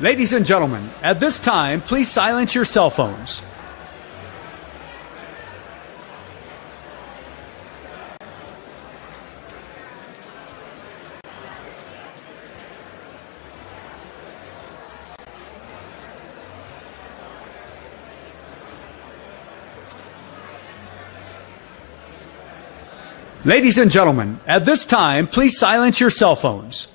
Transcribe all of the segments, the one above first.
Ladies and gentlemen, at this time, please silence your cell phones. Ladies and gentlemen, at this time, please silence your cell phones.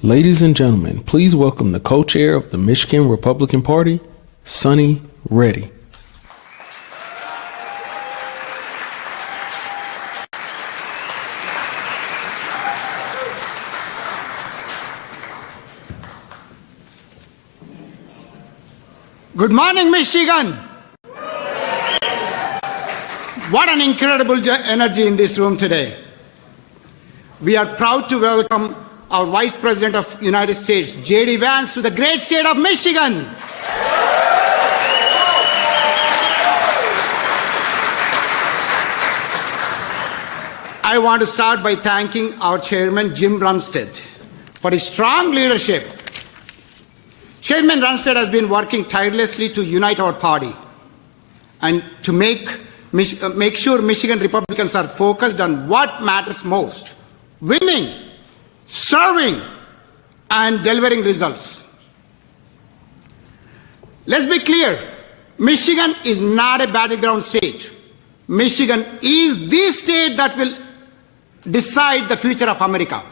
Ladies and gentlemen, please welcome the co-chair of the Michigan Republican Party, Sonny Reddy. Good morning, Michigan. What an incredible energy in this room today. We are proud to welcome our Vice President of the United States, JD Vance, to the great state of Michigan. I want to start by thanking our Chairman, Jim Runstead, for his strong leadership. Chairman Runstead has been working tirelessly to unite our party and to make sure Michigan Republicans are focused on what matters most: winning, serving, and delivering results. Let's be clear, Michigan is not a battleground state. Michigan is the state that will decide the future of America.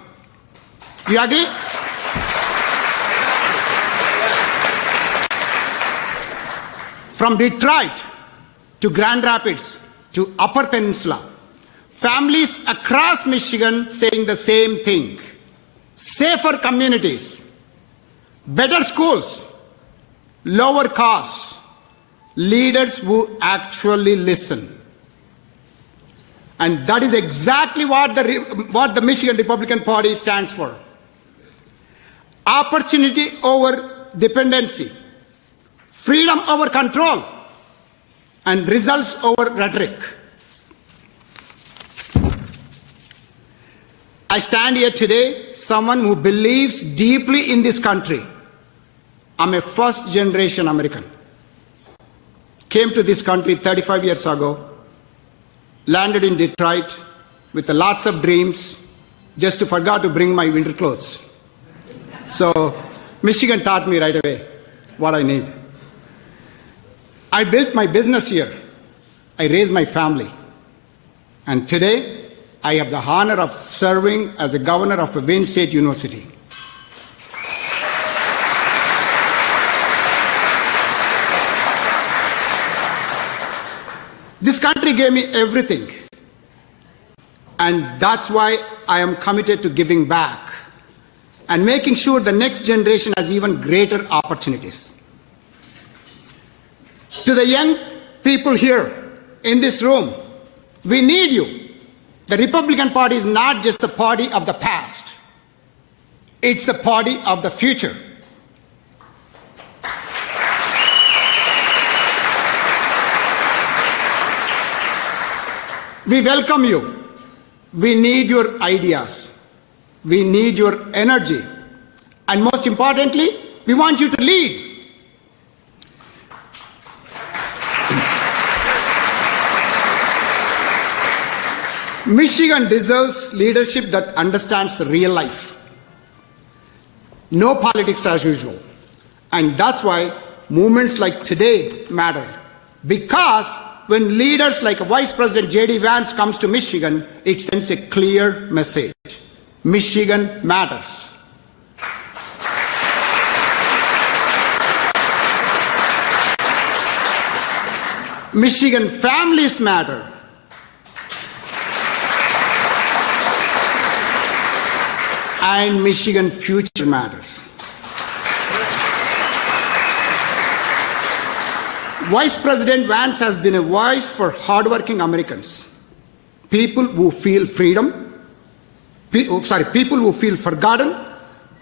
You agree? From Detroit to Grand Rapids to Upper Peninsula, families across Michigan saying the same thing: safer communities, better schools, lower costs, leaders who actually listen. And that is exactly what the Michigan Republican Party stands for. Opportunity over dependency, freedom over control, and results over rhetoric. I stand here today, someone who believes deeply in this country. I'm a first-generation American. Came to this country 35 years ago, landed in Detroit with lots of dreams, just forgot to bring my winter clothes. So Michigan taught me right away what I need. I built my business here. I raised my family. And today, I have the honor of serving as a governor of Wayne State University. This country gave me everything. And that's why I am committed to giving back and making sure the next generation has even greater opportunities. To the young people here in this room, we need you. The Republican Party is not just the party of the past. It's the party of the future. We welcome you. We need your ideas. We need your energy. And most importantly, we want you to lead. Michigan deserves leadership that understands real life. No politics as usual. And that's why movements like today matter. Because when leaders like Vice President JD Vance comes to Michigan, it sends a clear message. Michigan matters. Michigan families matter. and Michigan's future matters. Vice President Vance has been a voice for hardworking Americans, people who feel freedom, people who feel forgotten,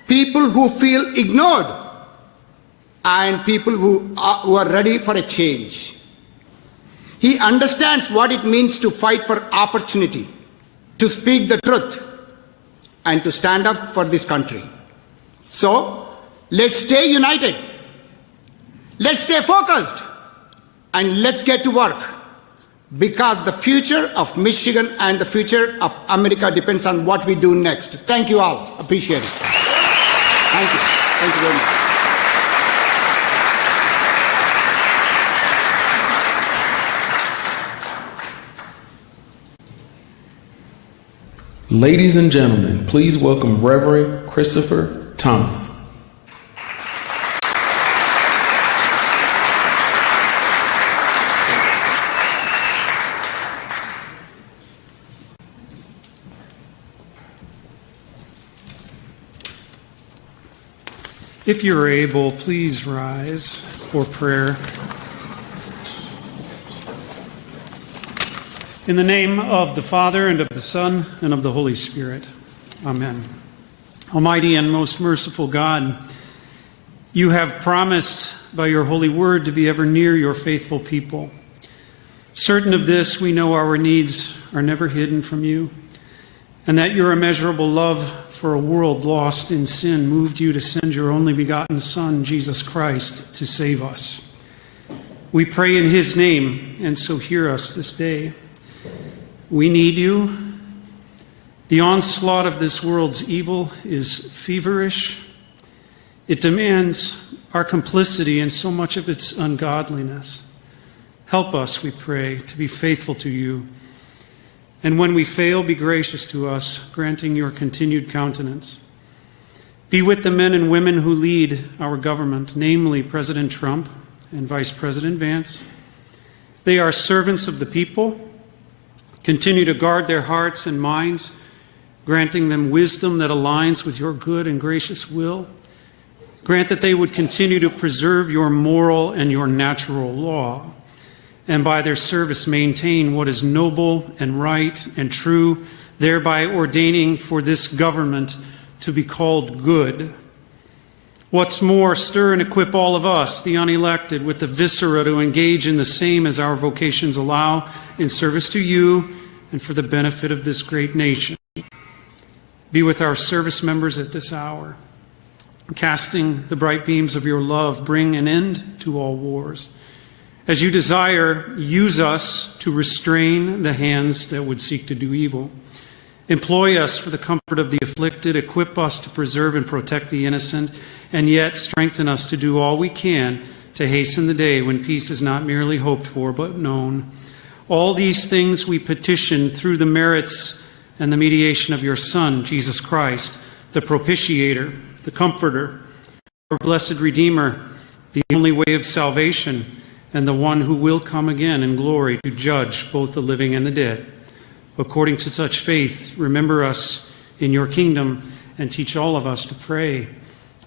people who feel ignored, and people who are ready for a change. He understands what it means to fight for opportunity, to speak the truth, and to stand up for this country. So, let's stay united. Let's stay focused. And let's get to work. Because the future of Michigan and the future of America depends on what we do next. Thank you all. Appreciate it. Thank you. Thank you very much. Ladies and gentlemen, please welcome Reverend Christopher Tommy. If you're able, please rise for prayer. In the name of the Father, and of the Son, and of the Holy Spirit. Amen. Almighty and most merciful God, you have promised by your holy word to be ever near your faithful people. Certain of this, we know our needs are never hidden from you, and that your immeasurable love for a world lost in sin moved you to send your only begotten Son, Jesus Christ, to save us. We pray in his name, and so hear us this day. We need you. The onslaught of this world's evil is feverish. It demands our complicity in so much of its ungodliness. Help us, we pray, to be faithful to you. And when we fail, be gracious to us, granting your continued countenance. Be with the men and women who lead our government, namely President Trump and Vice President Vance. They are servants of the people. Continue to guard their hearts and minds, granting them wisdom that aligns with your good and gracious will. Grant that they would continue to preserve your moral and your natural law, and by their service maintain what is noble and right and true, thereby ordaining for this government to be called good. What's more, stir and equip all of us, the unelected, with the viscera to engage in the same as our vocations allow, in service to you and for the benefit of this great nation. Be with our service members at this hour. Casting the bright beams of your love, bring an end to all wars. As you desire, use us to restrain the hands that would seek to do evil. Employ us for the comfort of the afflicted, equip us to preserve and protect the innocent, and yet strengthen us to do all we can to hasten the day when peace is not merely hoped for, but known. All these things we petition through the merits and the mediation of your Son, Jesus Christ, the propitiator, the comforter, our blessed Redeemer, the only way of salvation, and the one who will come again in glory to judge both the living and the dead. According to such faith, remember us in your kingdom and teach all of us to pray.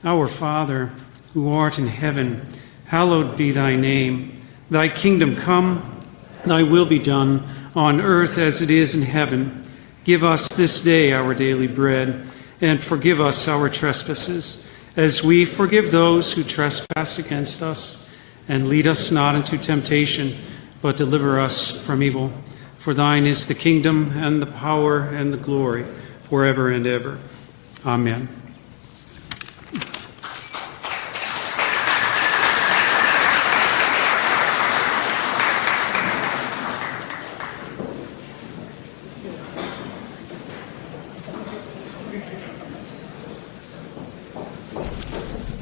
Our Father, who art in heaven, hallowed be thy name. Thy kingdom come, thy will be done, on earth as it is in heaven. Give us this day our daily bread, and forgive us our trespasses, as we forgive those who trespass against us. And lead us not into temptation, but deliver us from evil. For thine is the kingdom and the power and the glory forever and ever. Amen.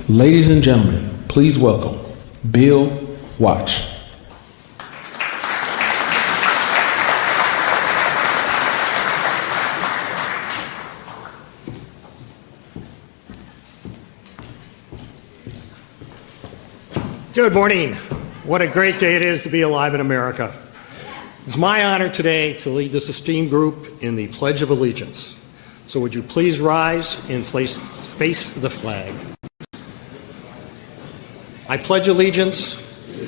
Ladies and gentlemen, please welcome Bill Watch. Good morning. What a great day it is to be alive in America. It's my honor today to lead this esteemed group in the Pledge of Allegiance. So would you please rise and face the flag? I pledge allegiance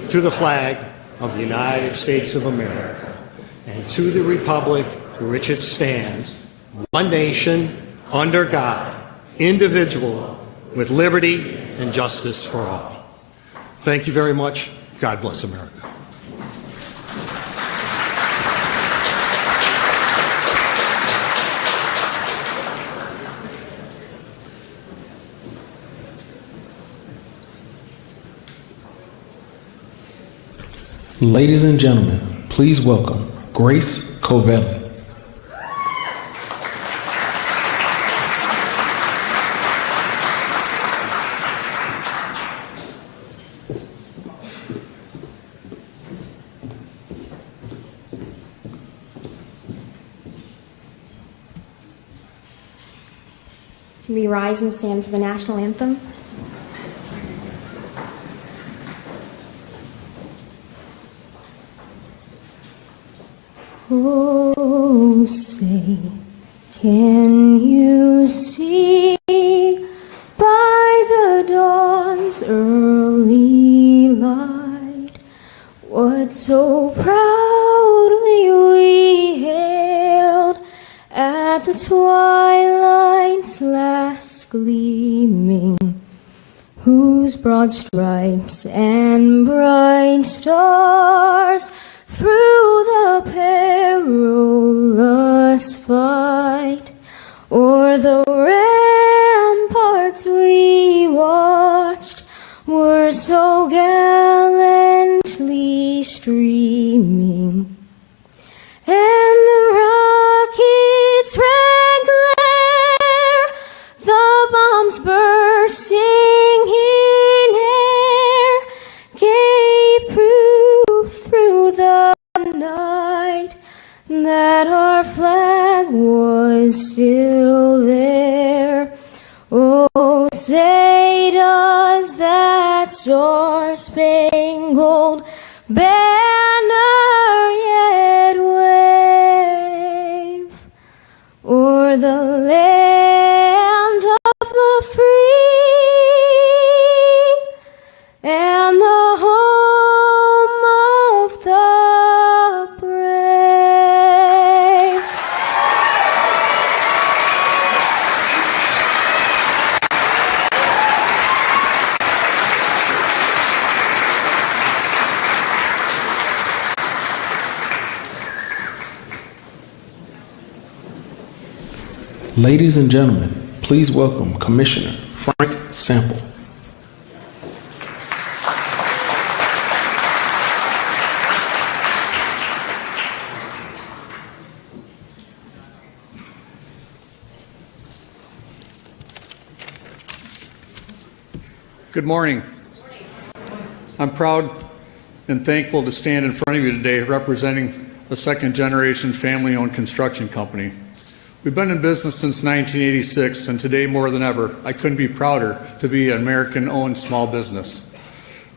to the flag of the United States of America and to the republic for which it stands, one nation, under God, indivisible, with liberty and justice for all. Thank you very much. God bless America. Ladies and gentlemen, please welcome Grace Covelli. Can we rise and stand for the national anthem? Oh, say, can you see by the dawn's early light what so proudly we hailed at the twilight's last gleaming, whose broad stripes and bright stars through the perilous fight o'er the ramparts we watched were so gallantly streaming, and the rockets' red glare, the bombs bursting in air, gave proof through the night that our flag was still there. Oh, say does that star-spangled banner yet wave o'er the land of the free and the home of the brave? Ladies and gentlemen, please welcome Commissioner Frank Sample. Good morning. I'm proud and thankful to stand in front of you today representing a second-generation family-owned construction company. We've been in business since 1986, and today more than ever, I couldn't be prouder to be an American-owned small business.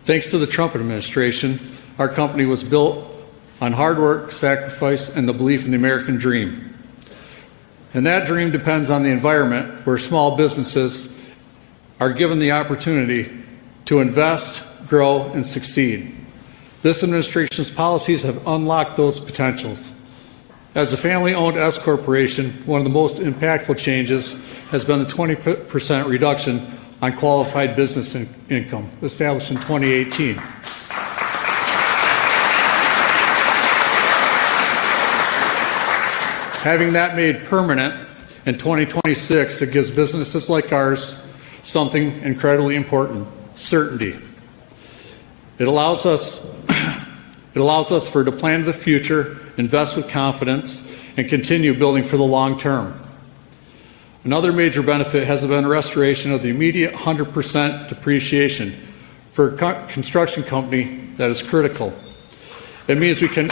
Thanks to the Trump administration, our company was built on hard work, sacrifice, and the belief in the American dream. And that dream depends on the environment where small businesses are given the opportunity to invest, grow, and succeed. This administration's policies have unlocked those potentials. As a family-owned S corporation, one of the most impactful changes has been the 20% reduction on qualified business income, established in 2018. Having that made permanent in 2026, it gives businesses like ours something incredibly important: certainty. It allows us to plan the future, invest with confidence, and continue building for the long term. Another major benefit has been restoration of the immediate 100% depreciation for a construction company that is critical. It means we can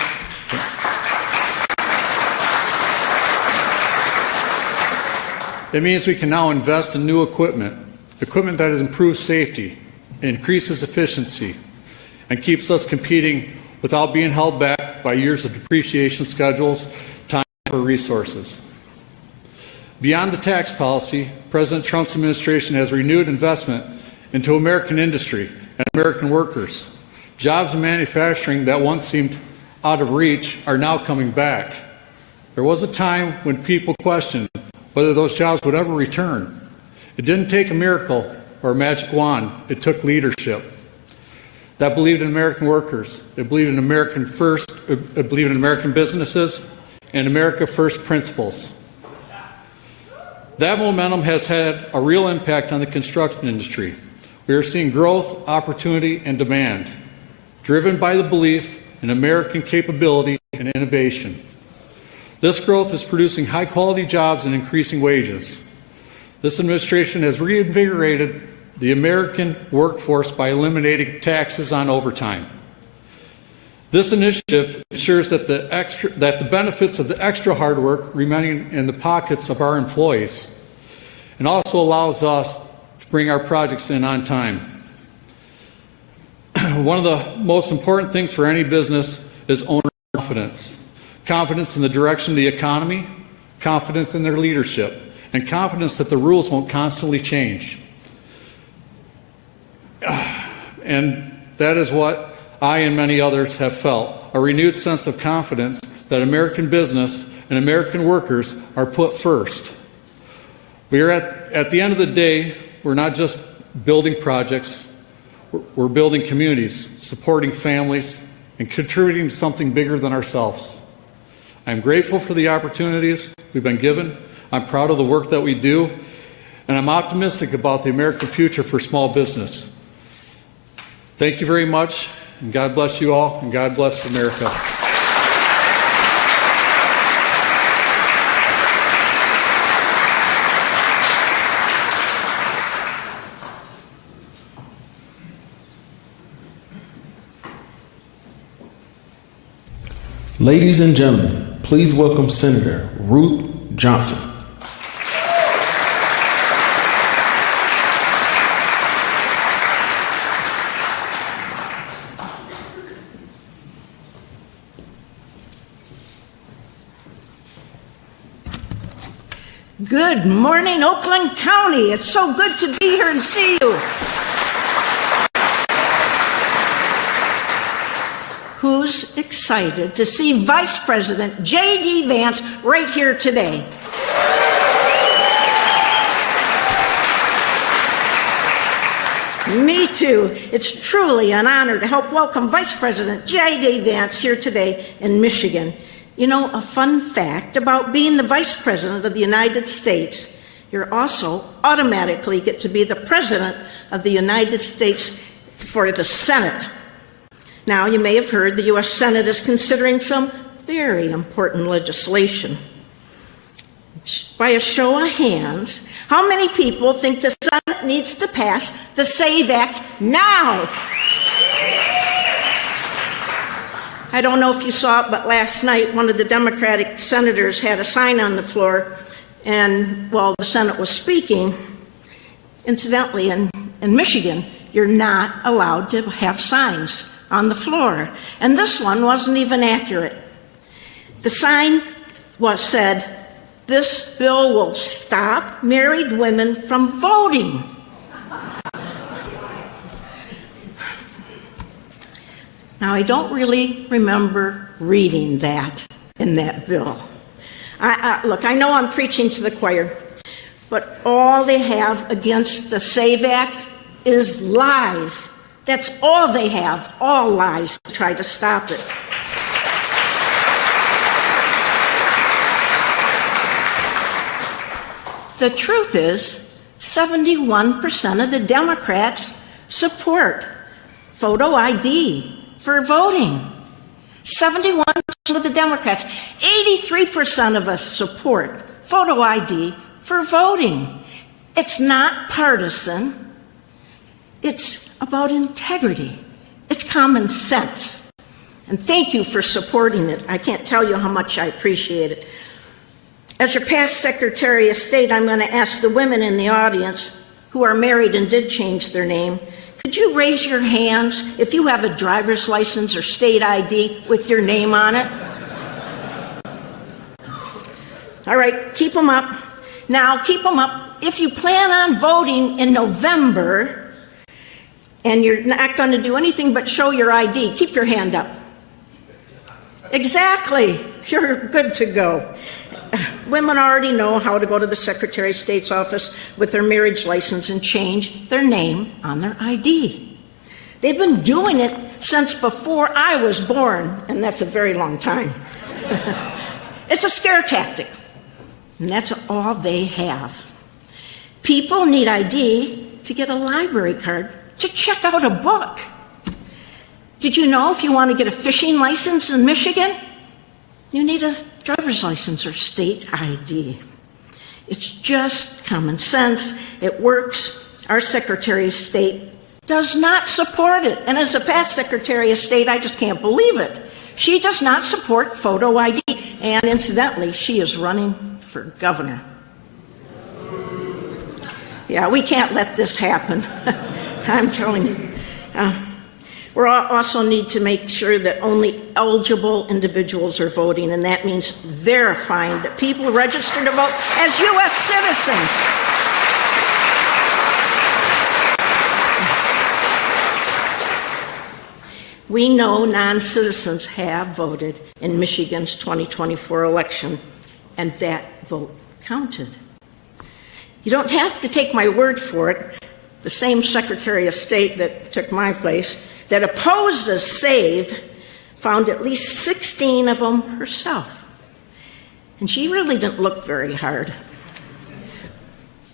now invest in new equipment that has improved safety, increases efficiency, and keeps us competing without being held back by years of depreciation schedules, time, or resources. Beyond the tax policy, President Trump's administration has renewed investment into American industry and American workers. Jobs in manufacturing that once seemed out of reach are now coming back. There was a time when people questioned whether those jobs would ever return. It didn't take a miracle or a magic wand. It took leadership that believed in American workers. It believed in American first. It believed in American businesses and America First principles. That momentum has had a real impact on the construction industry. We are seeing growth, opportunity, and demand, driven by the belief in American capability and innovation. This growth is producing high-quality jobs and increasing wages. This administration has reinvigorated the American workforce by eliminating taxes on overtime. This initiative ensures that the benefits of the extra hard work remain in the pockets of our employees, and also allows us to bring our projects in on time. One of the most important things for any business is owner confidence. Confidence in the direction of the economy, confidence in their leadership, and confidence that the rules won't constantly change. And that is what I and many others have felt, a renewed sense of confidence that American business and American workers are put first. We are at the end of the day, we're not just building projects, we're building communities, supporting families, and contributing to something bigger than ourselves. I'm grateful for the opportunities we've been given. I'm proud of the work that we do, and I'm optimistic about the American future for small business. Thank you very much, and God bless you all, and God bless America. Ladies and gentlemen, please welcome Senator Ruth Johnson. Good morning, Oakland County. It's so good to be here and see you. Who's excited to see Vice President JD Vance right here today? Me too. It's truly an honor to help welcome Vice President JD Vance here today in Michigan. You know, a fun fact about being the Vice President of the United States, you also automatically get to be the President of the United States for the Senate. Now, you may have heard the U.S. Senate is considering some very important legislation. By a show of hands, how many people think the Senate needs to pass the SAVE Act now? I don't know if you saw it, but last night one of the Democratic senators had a sign on the floor, and while the Senate was speaking, incidentally, in Michigan, you're not allowed to have signs on the floor. And this one wasn't even accurate. The sign said, "This bill will stop married women from voting." Now, I don't really remember reading that in that bill. Look, I know I'm preaching to the choir, but all they have against the SAVE Act is lies. That's all they have, all lies, to try to stop it. The truth is, 71% of the Democrats support photo ID for voting. 71% of the Democrats. 83% of us support photo ID for voting. It's not partisan. It's about integrity. It's common sense. And thank you for supporting it. I can't tell you how much I appreciate it. As your past Secretary of State, I'm going to ask the women in the audience who are married and did change their name, could you raise your hands if you have a driver's license or state ID with your name on it? All right, keep them up. Now, keep them up. If you plan on voting in November and you're not going to do anything but show your ID, keep your hand up. Exactly. You're good to go. Women already know how to go to the Secretary of State's office with their marriage license and change their name on their ID. They've been doing it since before I was born, and that's a very long time. It's a scare tactic, and that's all they have. People need ID to get a library card to check out a book. Did you know if you want to get a fishing license in Michigan, you need a driver's license or state ID? It's just common sense. It works. Our Secretary of State does not support it. And as a past Secretary of State, I just can't believe it. She does not support photo ID. And incidentally, she is running for governor. Yeah, we can't let this happen. I'm telling you. We also need to make sure that only eligible individuals are voting, and that means verifying that people register to vote as U.S. citizens. We know non-citizens have voted in Michigan's 2024 election, and that vote counted. You don't have to take my word for it. The same Secretary of State that took my place, that opposes SAVE, found at least 16 of them herself. And she really didn't look very hard.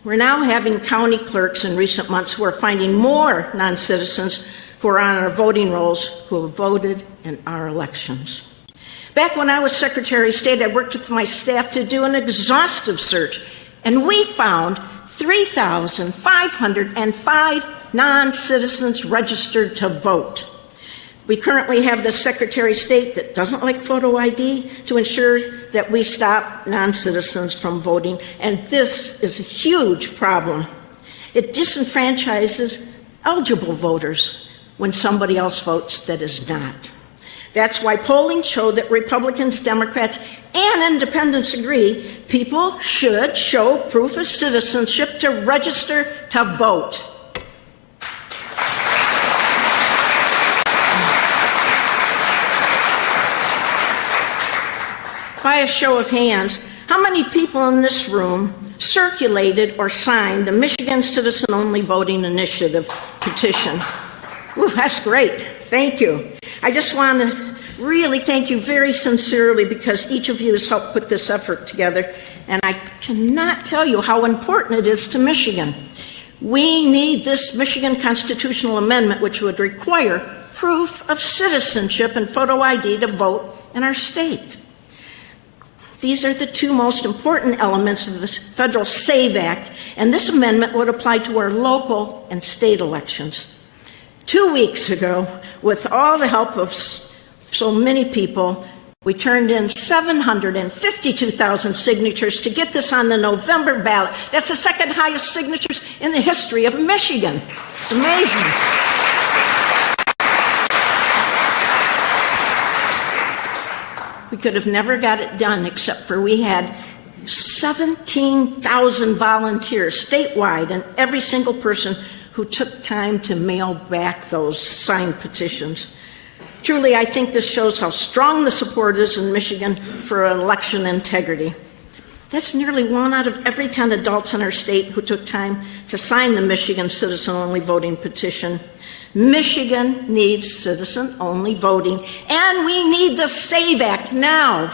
We're now having county clerks in recent months who are finding more non-citizens who are on our voting rolls who have voted in our elections. Back when I was Secretary of State, I worked with my staff to do an exhaustive search, and we found 3,505 non-citizens registered to vote. We currently have the Secretary of State that doesn't like photo ID to ensure that we stop non-citizens from voting, and this is a huge problem. It disenfranchises eligible voters when somebody else votes that is not. That's why polling showed that Republicans, Democrats, and independents agree people should show proof of citizenship to register to vote. By a show of hands, how many people in this room circulated or signed the Michigan Citizen-Only Voting Initiative petition? Ooh, that's great. Thank you. I just want to really thank you very sincerely because each of you has helped put this effort together, and I cannot tell you how important it is to Michigan. We need this Michigan constitutional amendment, which would require proof of citizenship and photo ID to vote in our state. These are the two most important elements of the federal SAVE Act, and this amendment would apply to our local and state elections. 2 weeks ago, with all the help of so many people, we turned in 752,000 signatures to get this on the November ballot. That's the second highest signatures in the history of Michigan. It's amazing. We could have never got it done except for we had 17,000 volunteers statewide, and every single person who took time to mail back those signed petitions. Truly, I think this shows how strong the support is in Michigan for election integrity. That's nearly 1 out of every 10 adults in our state who took time to sign the Michigan Citizen-Only Voting petition. Michigan needs citizen-only voting, and we need the SAVE Act now.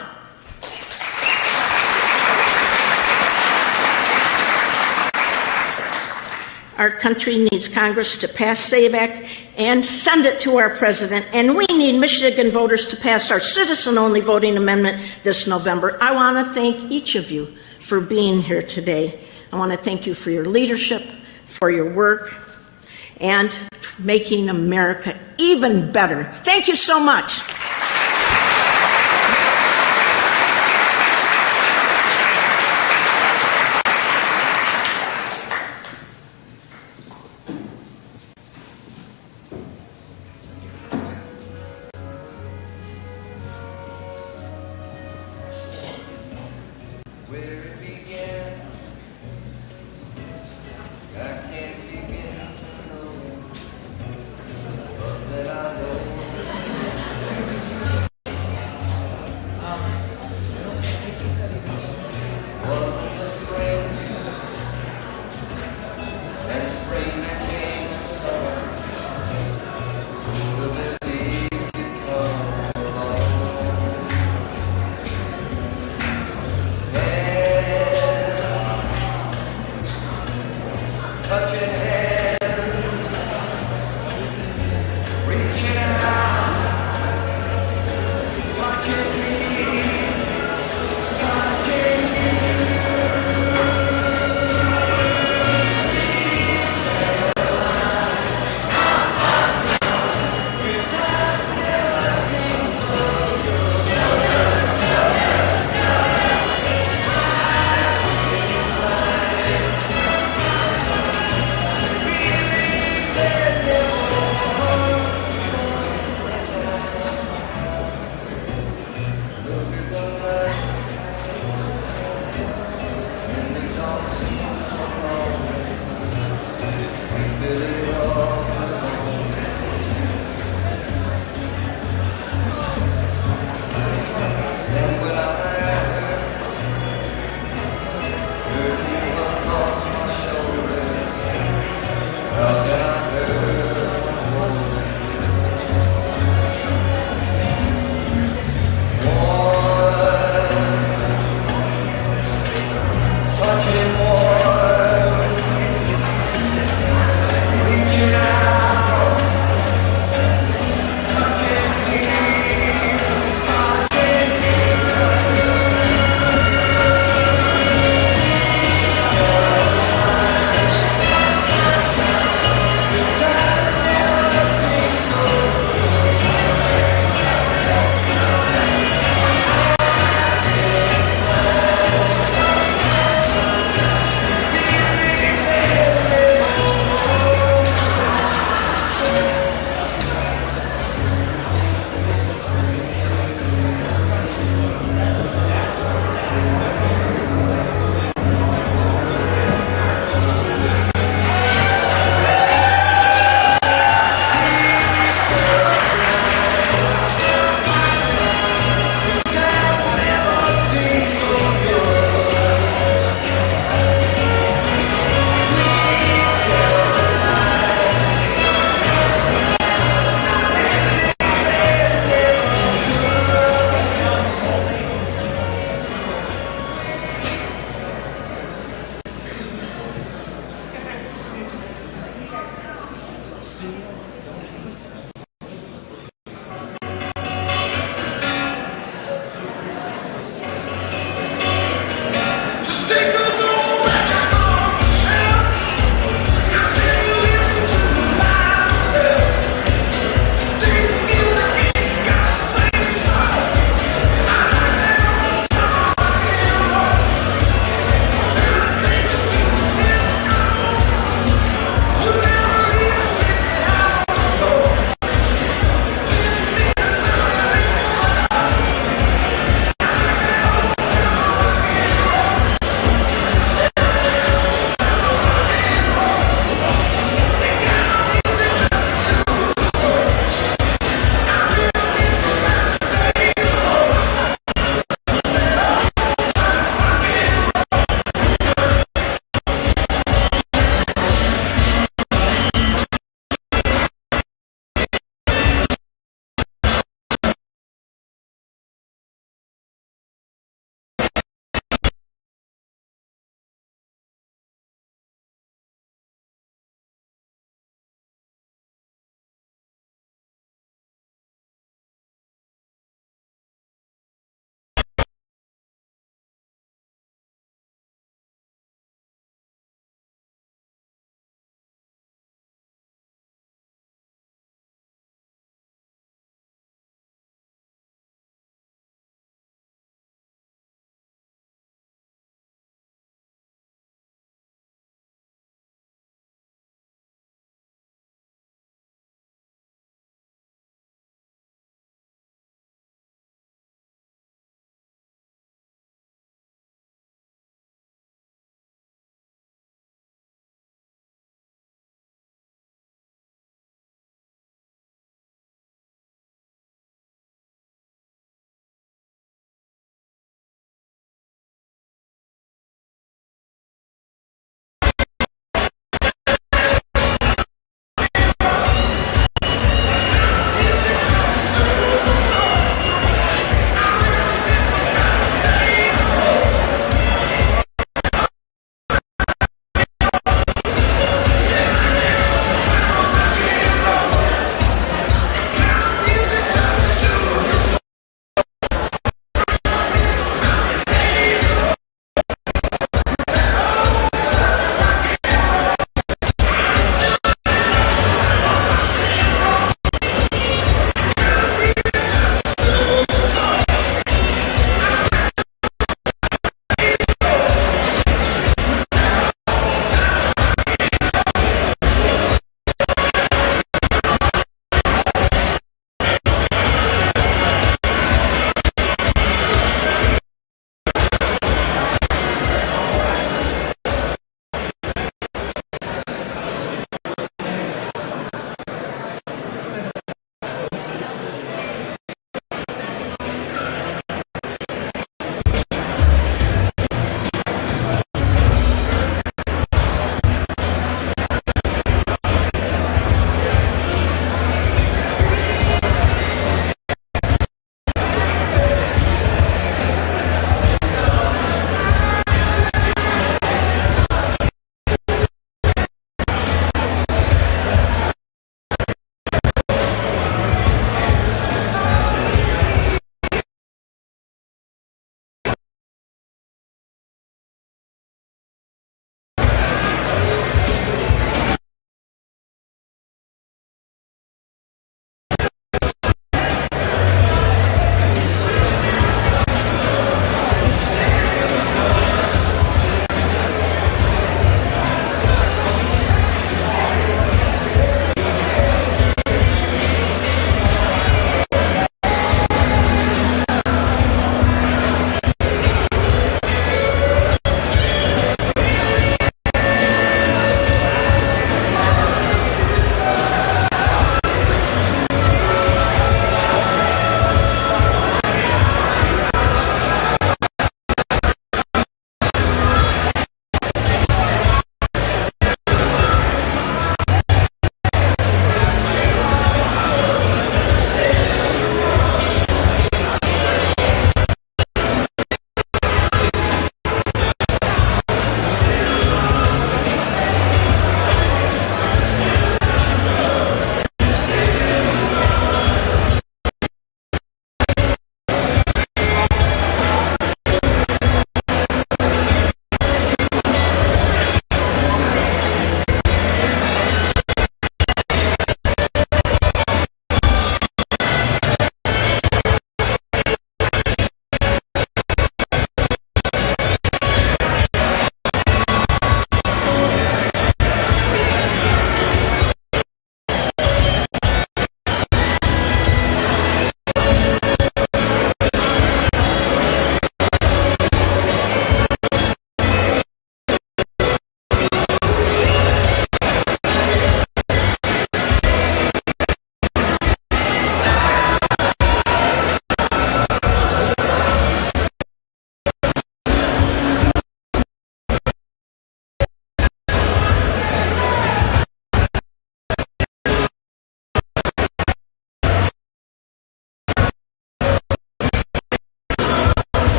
Our country needs Congress to pass SAVE Act and send it to our president, and we need Michigan voters to pass our citizen-only voting amendment this November. I want to thank each of you for being here today. I want to thank you for your leadership, for your work, and making America even better. Thank you so much. Touching more.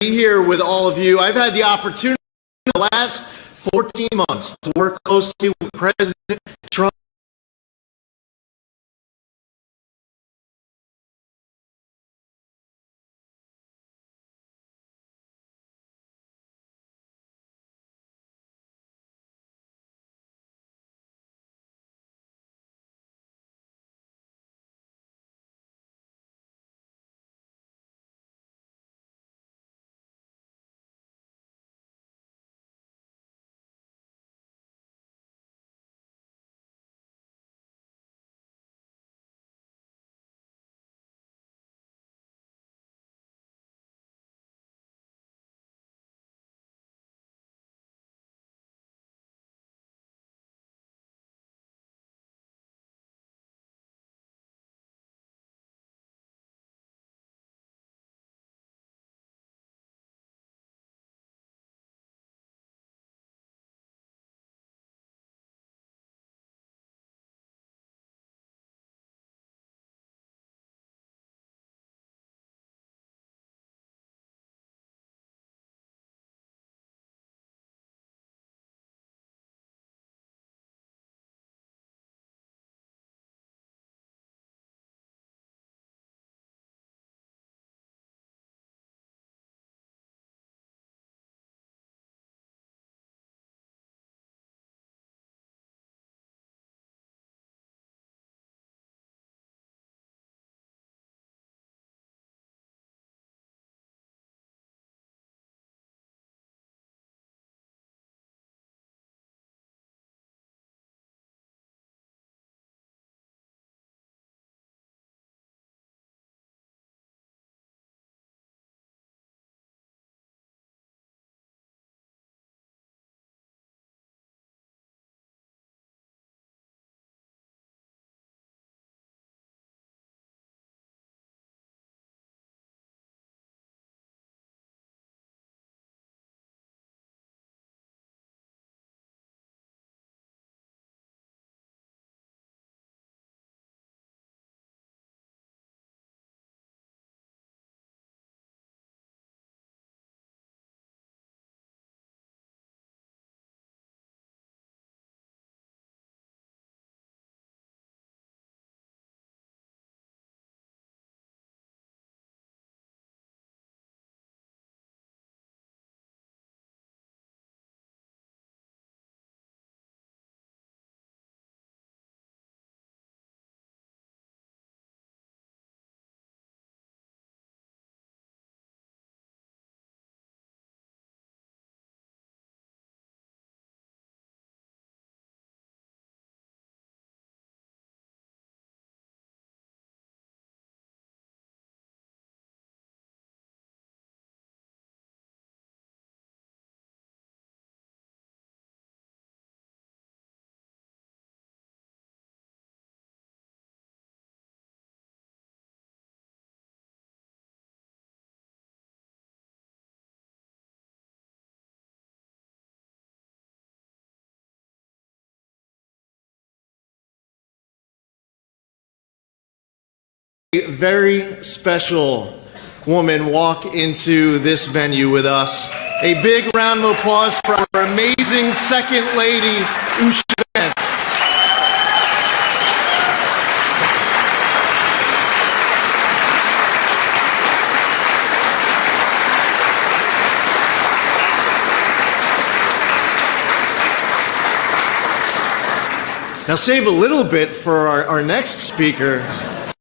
be here with all of you. I've had the opportunity in the last 14 months to work closely with President Trump. A very special woman walk into this venue with us. A big round of applause for our amazing Second Lady, Usha Vance. Now save a little bit for our next speaker.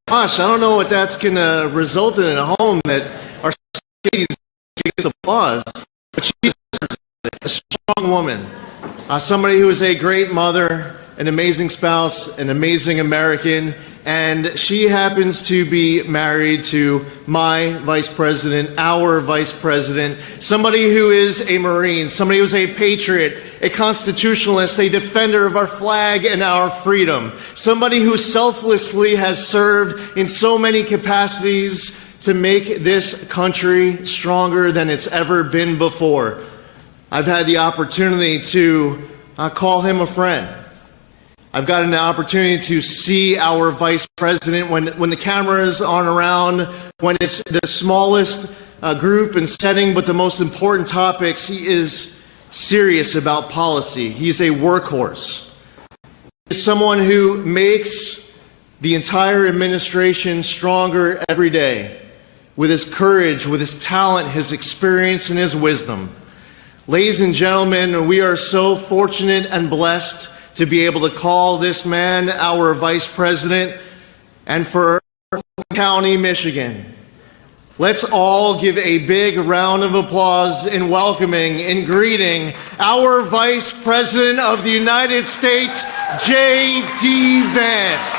Gosh, I don't know what that's going to result in a home that our city is giving applause, but she's a strong woman, somebody who is a great mother, an amazing spouse, an amazing American, and she happens to be married to my vice president, our vice president, somebody who is a Marine, somebody who is a patriot, a constitutionalist, a defender of our flag and our freedom, somebody who selflessly has served in so many capacities to make this country stronger than it's ever been before. I've had the opportunity to call him a friend. I've gotten the opportunity to see our vice president when the cameras aren't around, when it's the smallest group and setting, but the most important topics. He is serious about policy. He's a workhorse. He's someone who makes the entire administration stronger every day with his courage, with his talent, his experience, and his wisdom. Ladies and gentlemen, we are so fortunate and blessed to be able to call this man our Vice President, and for County, Michigan. Let's all give a big round of applause in welcoming, in greeting, our Vice President of the United States, JD Vance.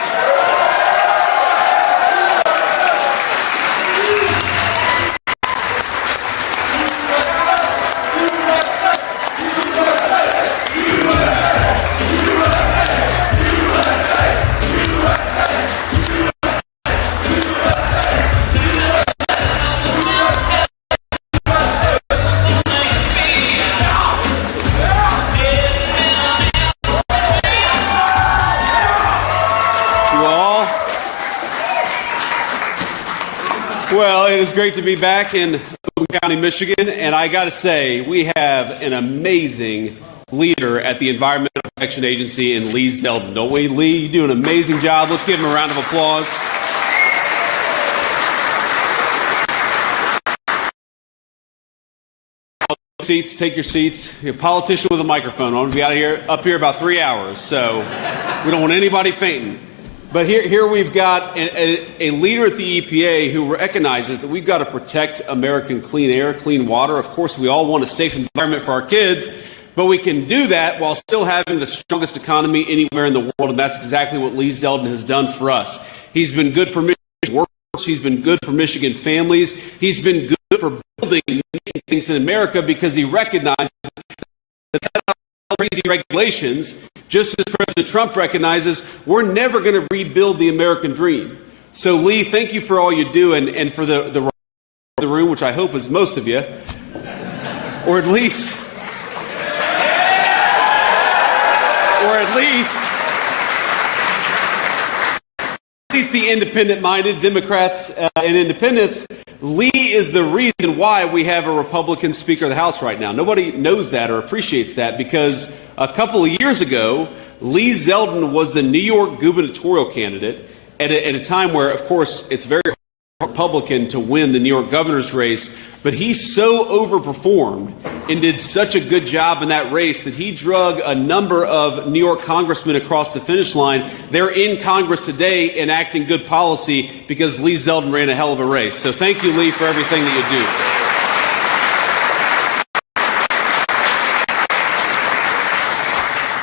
Well, it is great to be back in Auburn County, Michigan, and I got to say, we have an amazing leader at the Environmental Protection Agency in Lee Zeldin, don't we? Lee, you do an amazing job. Let's give him a round of applause. Seats, take your seats. You're a politician with a microphone. I'm going to be up here about 3 hours, so we don't want anybody fainting. But here we've got a leader at the EPA who recognizes that we've got to protect American clean air, clean water. Of course, we all want a safe environment for our kids, but we can do that while still having the strongest economy anywhere in the world, and that's exactly what Lee Zeldin has done for us. He's been good for Michigan workers. He's been good for Michigan families. He's been good for building and making things in America because he recognizes that crazy regulations, just as President Trump recognizes, we're never going to rebuild the American dream. So, Lee, thank you for all you do, and for the room, which I hope is most of you, or at least the independent-minded Democrats and independents. Lee is the reason why we have a Republican Speaker of the House right now. Nobody knows that or appreciates that because a couple of years ago, Lee Zeldin was the New York gubernatorial candidate at a time where, of course, it's very hard for a Republican to win the New York governor's race, but he so overperformed and did such a good job in that race that he drug a number of New York congressmen across the finish line. They're in Congress today enacting good policy because Lee Zeldin ran a hell of a race. So thank you, Lee, for everything that you do.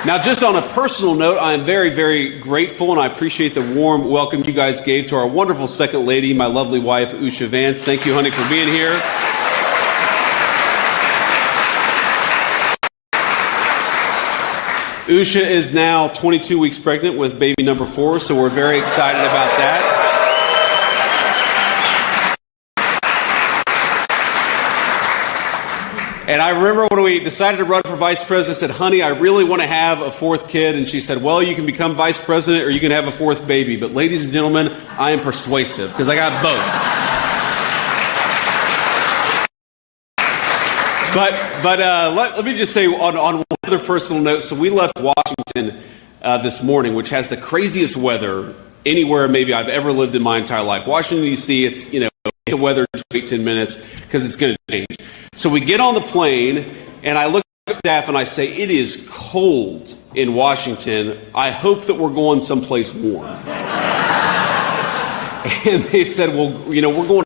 Now, just on a personal note, I am very, very grateful, and I appreciate the warm welcome you guys gave to our wonderful second lady, my lovely wife, Usha Vance. Thank you, honey, for being here. Usha is now 22 weeks pregnant with baby number 4, so we're very excited about that. And I remember when we decided to run for vice president, I said, honey, I really want to have a 4th kid. And she said, well, you can become vice president or you can have a 4th baby. But ladies and gentlemen, I am persuasive because I got both. But let me just say on one other personal note, so we left Washington this morning, which has the craziest weather anywhere maybe I've ever lived in my entire life. Washington, D.C., it's, the weather in 10 minutes because it's going to change. So we get on the plane, and I look at the staff and I say, it is cold in Washington. I hope that we're going someplace warm. And they said, well, we're going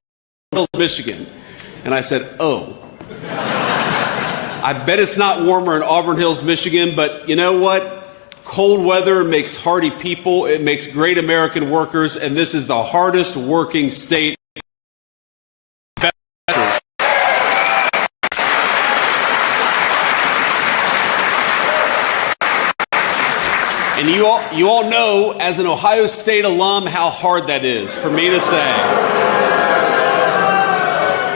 to Michigan. And I said, oh. I bet it's not warmer in Auburn Hills, Michigan, but you know what? Cold weather makes hardy people. It makes great American workers, and this is the hardest working state. And you all know, as an Ohio State alum, how hard that is for me to say.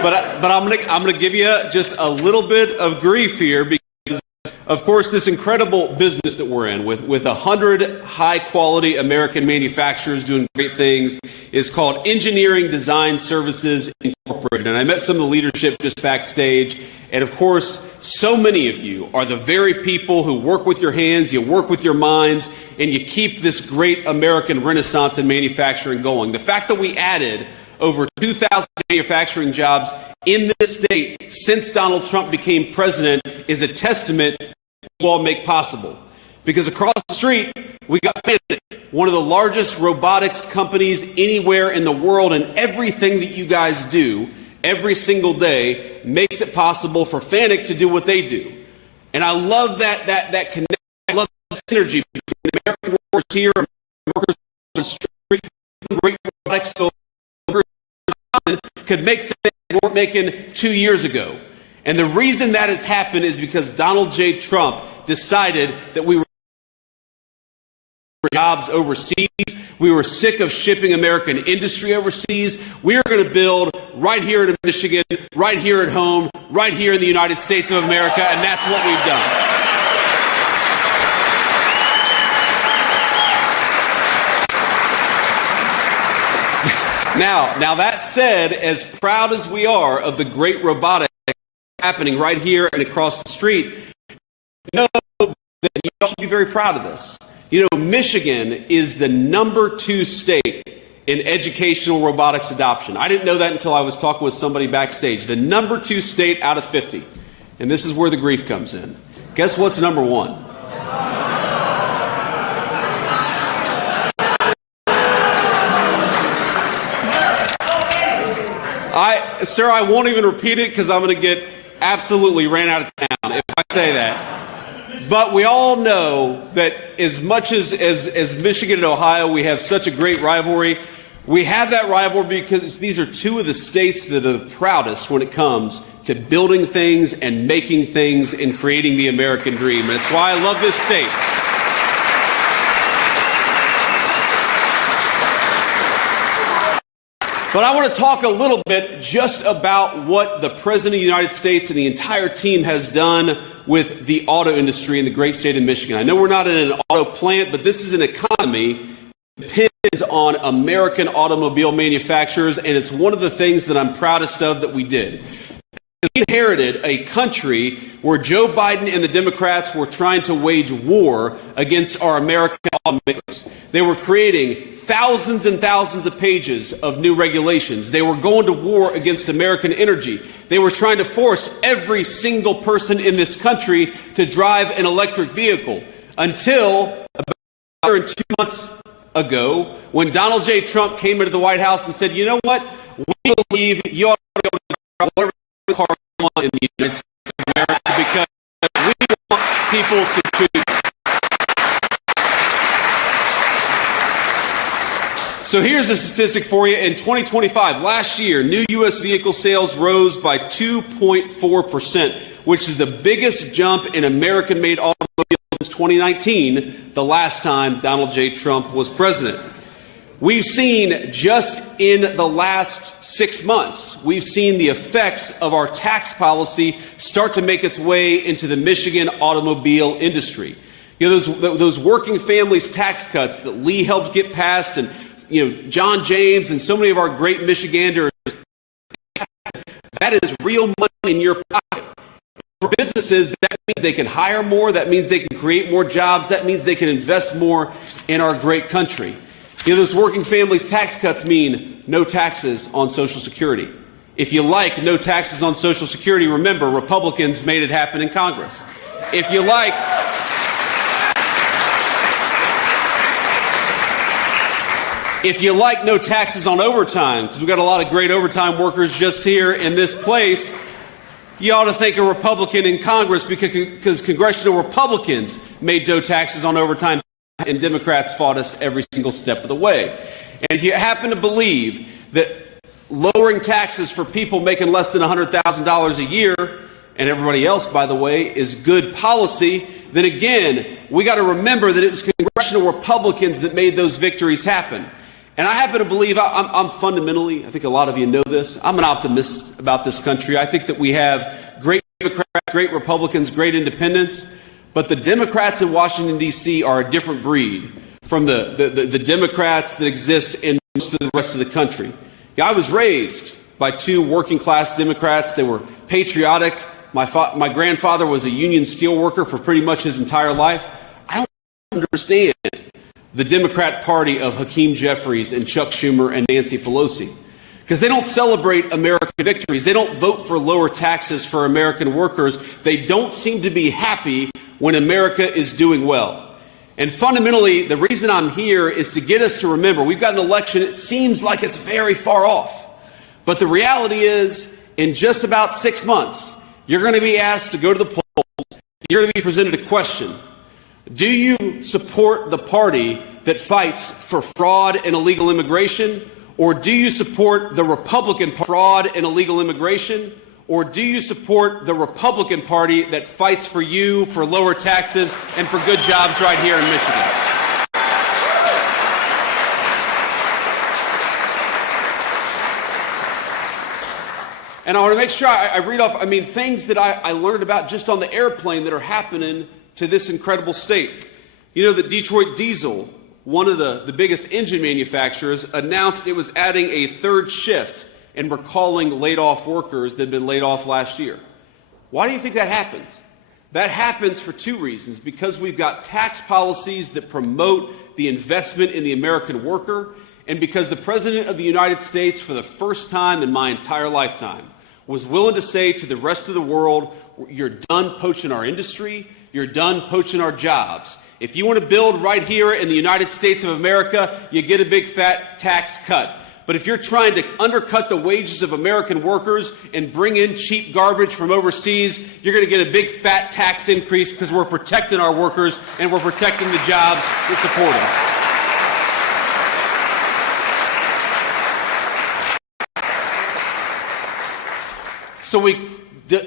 But I'm gonna give you just a little bit of grief here because, of course, this incredible business that we're in with 100 high-quality American manufacturers doing great things is called Engineering Design Services, Inc. Incorporated, and I met some of the leadership just backstage. And of course, so many of you are the very people who work with your hands, you work with your minds, and you keep this great American renaissance in manufacturing going. The fact that we added over 2,000 manufacturing jobs in this state since Donald Trump became president is a testament you all make possible. Because across the street, we got Fanuc, one of the largest robotics companies anywhere in the world, and everything that you guys do every single day makes it possible for Fanuc to do what they do. And I love that connection. I love that synergy between American workers here and workers on the street. Great robotics so could make things we weren't making 2 years ago. And the reason that has happened is because Donald J. Trump decided that we were jobs overseas. We were sick of shipping American industry overseas. We are going to build right here in Michigan, right here at home, right here in the United States of America, and that's what we've done. Now that said, as proud as we are of the great robotics happening right here and across the street, know that you all should be very proud of this. You know, Michigan is the #2 state in educational robotics adoption. I didn't know that until I was talking with somebody backstage. The #2 state out of 50. And this is where the grief comes in. Guess what's #1? Sir, I won't even repeat it because I'm going to get absolutely ran out of town if I say that. But we all know that as much as Michigan and Ohio, we have such a great rivalry. We have that rivalry because these are two of the states that are the proudest when it comes to building things and making things and creating the American dream. And it's why I love this state. But I want to talk a little bit just about what the President of the United States and the entire team has done with the auto industry in the great state of Michigan. I know we're not in an auto plant, but this is an economy that depends on American automobile manufacturers, and it's one of the things that I'm proudest of that we did. We inherited a country where Joe Biden and the Democrats were trying to wage war against our American automakers. They were creating thousands and thousands of pages of new regulations. They were going to war against American energy. They were trying to force every single person in this country to drive an electric vehicle until about 2 months ago when Donald J. Trump came into the White House and said, you know what, we believe you ought to go to whatever car you want in the United States of America because we want people to choose. So here's a statistic for you. In 2025, last year, new U.S. vehicle sales rose by 2.4%, which is the biggest jump in American-made automobiles since 2019, the last time Donald J. Trump was president. We've seen just in the last 6 months, we've seen the effects of our tax policy start to make its way into the Michigan automobile industry. You know, those working families tax cuts that Lee helped get passed and John James and so many of our great Michiganders, that is real money in your pocket. For businesses, that means they can hire more, that means they can create more jobs, that means they can invest more in our great country. Those working families tax cuts mean no taxes on Social Security. If you like no taxes on Social Security, remember, Republicans made it happen in Congress. If you like no taxes on overtime, because we've got a lot of great overtime workers just here in this place, you ought to thank a Republican in Congress because congressional Republicans made no taxes on overtime, and Democrats fought us every single step of the way. And if you happen to believe that lowering taxes for people making less than $100,000 a year, and everybody else, by the way, is good policy, then again, we got to remember that it was congressional Republicans that made those victories happen. And I happen to believe, I'm fundamentally, I think a lot of you know this, I'm an optimist about this country. I think that we have great Democrats, great Republicans, great independents, but the Democrats in Washington, D.C. are a different breed from the Democrats that exist in most of the rest of the country. I was raised by two working-class Democrats. They were patriotic. My grandfather was a union steelworker for pretty much his entire life. I don't understand the Democrat Party of Hakeem Jeffries and Chuck Schumer and Nancy Pelosi, because they don't celebrate American victories. They don't vote for lower taxes for American workers. They don't seem to be happy when America is doing well. And fundamentally, the reason I'm here is to get us to remember we've got an election. It seems like it's very far off. But the reality is, in just about 6 months, you're going to be asked to go to the polls. You're going to be presented a question. Do you support the party that fights for fraud and illegal immigration? Or do you support the Republican fraud and illegal immigration? Or do you support the Republican Party that fights for you, for lower taxes, and for good jobs right here in Michigan? And I want to make sure I read off, things that I learned about just on the airplane that are happening to this incredible state. You know that Detroit Diesel, one of the biggest engine manufacturers, announced it was adding a third shift and recalling laid-off workers that had been laid off last year. Why do you think that happened? That happens for two reasons. Because we've got tax policies that promote the investment in the American worker, and because the President of the United States, for the first time in my entire lifetime, was willing to say to the rest of the world, you're done poaching our industry, you're done poaching our jobs. If you want to build right here in the United States of America, you get a big fat tax cut. But if you're trying to undercut the wages of American workers and bring in cheap garbage from overseas, you're going to get a big fat tax increase, because we're protecting our workers and we're protecting the jobs that support them. So we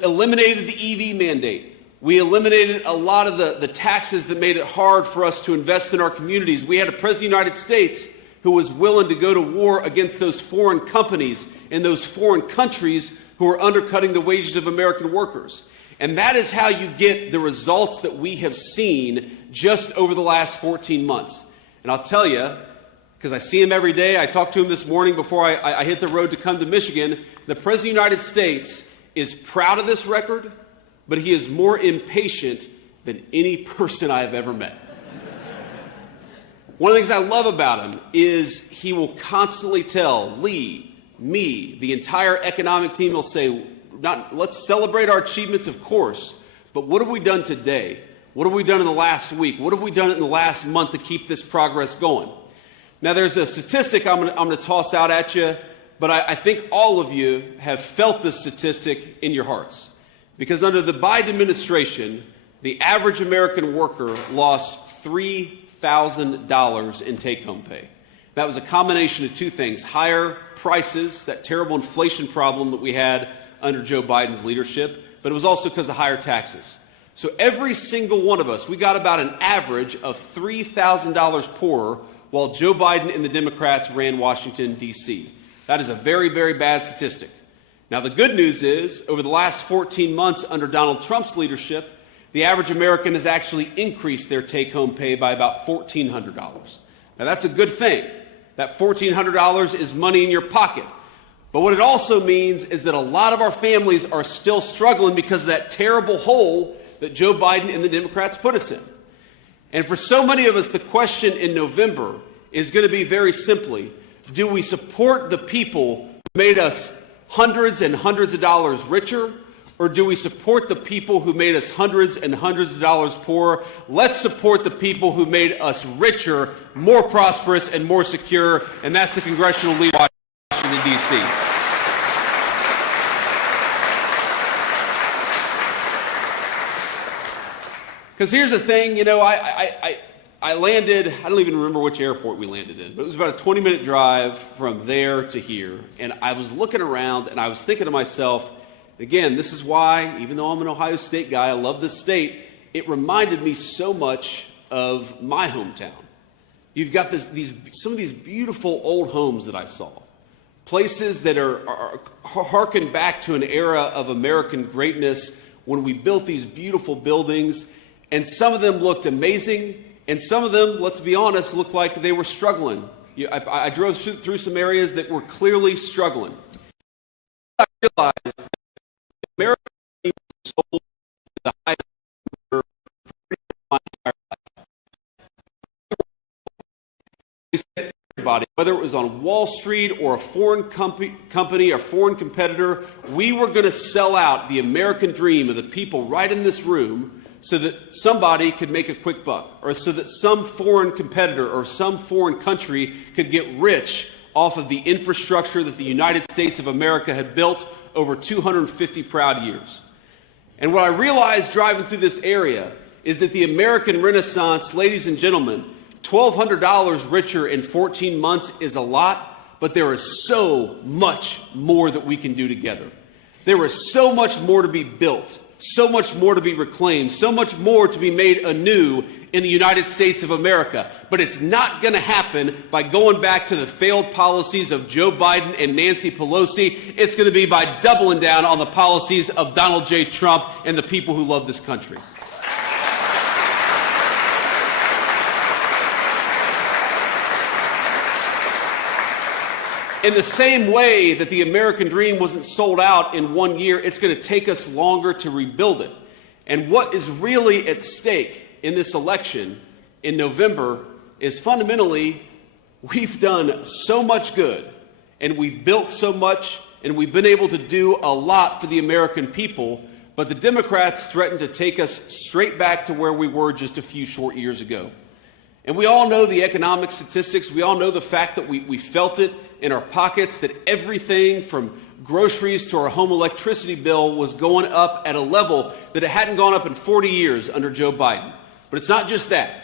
eliminated the EV mandate. We eliminated a lot of the taxes that made it hard for us to invest in our communities. We had a President of the United States who was willing to go to war against those foreign companies and those foreign countries who are undercutting the wages of American workers. And that is how you get the results that we have seen just over the last 14 months. And I'll tell you, because I see him every day, I talked to him this morning before I hit the road to come to Michigan, the President of the United States is proud of this record, but he is more impatient than any person I have ever met. One of the things I love about him is he will constantly tell Lee, me, the entire economic team, will say, let's celebrate our achievements, of course, but what have we done today? What have we done in the last week? What have we done in the last month to keep this progress going? Now, there's a statistic I'm going to toss out at you, but I think all of you have felt this statistic in your hearts. Because under the Biden administration, the average American worker lost $3,000 in take-home pay. That was a combination of two things: higher prices, that terrible inflation problem that we had under Joe Biden's leadership, but it was also because of higher taxes. So every single one of us, we got about an average of $3,000 poorer while Joe Biden and the Democrats ran Washington, D.C. That is a very, very bad statistic. Now, the good news is, over the last 14 months under Donald Trump's leadership, the average American has actually increased their take-home pay by about $1,400. Now, that's a good thing. That $1,400 is money in your pocket. But what it also means is that a lot of our families are still struggling because of that terrible hole that Joe Biden and the Democrats put us in. And for so many of us, the question in November is going to be very simply, do we support the people who made us hundreds and hundreds of dollars richer, or do we support the people who made us hundreds and hundreds of dollars poorer? Let's support the people who made us richer, more prosperous, and more secure, and that's the congressional leader of Washington, D.C. Because here's the thing, I landed, I don't even remember which airport we landed in, but it was about a 20-minute drive from there to here. And I was looking around and I was thinking to myself, again, this is why, even though I'm an Ohio State guy, I love this state, it reminded me so much of my hometown. You've got some of these beautiful old homes that I saw. Places that are harken back to an era of American greatness when we built these beautiful buildings. And some of them looked amazing. And some of them, let's be honest, looked like they were struggling. I drove through some areas that were clearly struggling. realized that America sold the highest order for my entire life. Everybody, whether it was on Wall Street or a foreign company or foreign competitor, we were going to sell out the American dream of the people right in this room so that somebody could make a quick buck, or so that some foreign competitor or some foreign country could get rich off of the infrastructure that the United States of America had built over 250 proud years. And what I realized driving through this area is that the American Renaissance, ladies and gentlemen, $1,200 richer in 14 months is a lot, but there is so much more that we can do together. There is so much more to be built, so much more to be reclaimed, so much more to be made anew in the United States of America. But it's not going to happen by going back to the failed policies of Joe Biden and Nancy Pelosi. It's going to be by doubling down on the policies of Donald J. Trump and the people who love this country. In the same way that the American dream wasn't sold out in 1 year, it's going to take us longer to rebuild it. And what is really at stake in this election in November is fundamentally, we've done so much good, and we've built so much, and we've been able to do a lot for the American people, but the Democrats threatened to take us straight back to where we were just a few short years ago. And we all know the economic statistics. We all know the fact that we felt it in our pockets, that everything from groceries to our home electricity bill was going up at a level that it hadn't gone up in 40 years under Joe Biden. But it's not just that.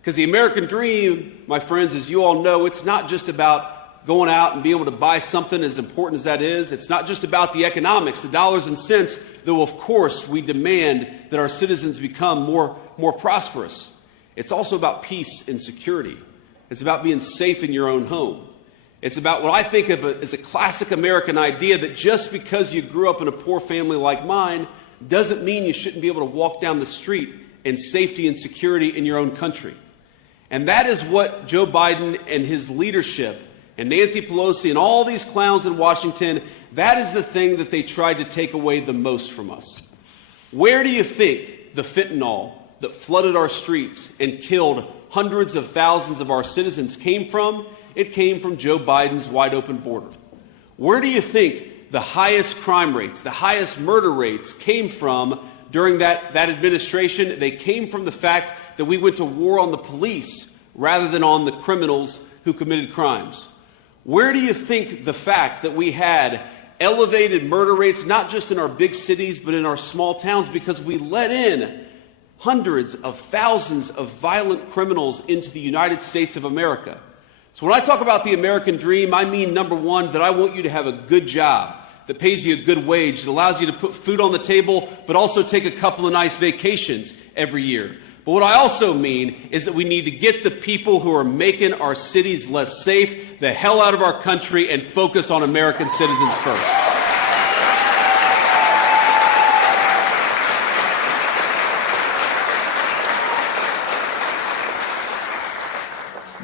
Because the American dream, my friends, as you all know, it's not just about going out and being able to buy something, as important as that is. It's not just about the economics, the dollars and cents, though of course we demand that our citizens become more prosperous. It's also about peace and security. It's about being safe in your own home. It's about what I think of as a classic American idea that just because you grew up in a poor family like mine doesn't mean you shouldn't be able to walk down the street in safety and security in your own country. And that is what Joe Biden and his leadership and Nancy Pelosi and all these clowns in Washington, that is the thing that they tried to take away the most from us. Where do you think the fentanyl that flooded our streets and killed hundreds of thousands of our citizens came from? It came from Joe Biden's wide open border. Where do you think the highest crime rates, the highest murder rates came from during that administration? They came from the fact that we went to war on the police rather than on the criminals who committed crimes. Where do you think the fact that we had elevated murder rates, not just in our big cities, but in our small towns, because we let in hundreds of thousands of violent criminals into the United States of America? So when I talk about the American dream, I mean, number one, that I want you to have a good job that pays you a good wage, that allows you to put food on the table, but also take a couple of nice vacations every year. But what I also mean is that we need to get the people who are making our cities less safe the hell out of our country and focus on American citizens first.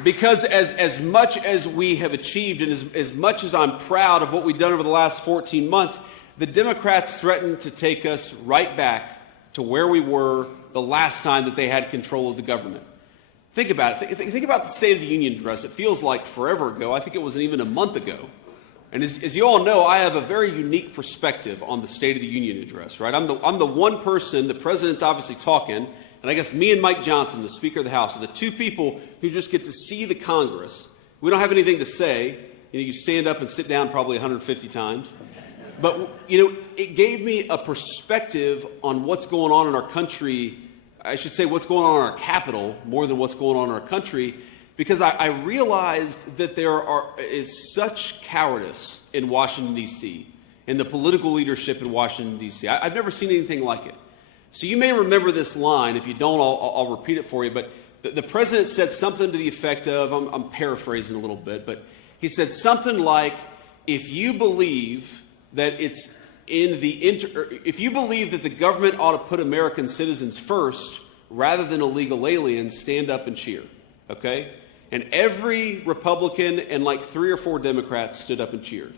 Because as much as we have achieved and as much as I'm proud of what we've done over the last 14 months, the Democrats threatened to take us right back to where we were the last time that they had control of the government. Think about it. Think about the State of the Union address. It feels like forever ago. I think it wasn't even a month ago. And as you all know, I have a very unique perspective on the State of the Union address, right? I'm the one person, the president's obviously talking, and I guess me and Mike Johnson, the Speaker of the House, are the two people who just get to see the Congress. We don't have anything to say. You stand up and sit down probably 150 times. But, it gave me a perspective on what's going on in our country. I should say what's going on in our capital more than what's going on in our country, because I realized that there is such cowardice in Washington, D.C., in the political leadership in Washington, D.C. I've never seen anything like it. So you may remember this line. If you don't, I'll repeat it for you. But the president said something to the effect of, I'm paraphrasing a little bit, but he said something like, if you believe that it's if you believe that the government ought to put American citizens first rather than illegal aliens, stand up and cheer. Okay? And every Republican and like 3 or 4 Democrats stood up and cheered.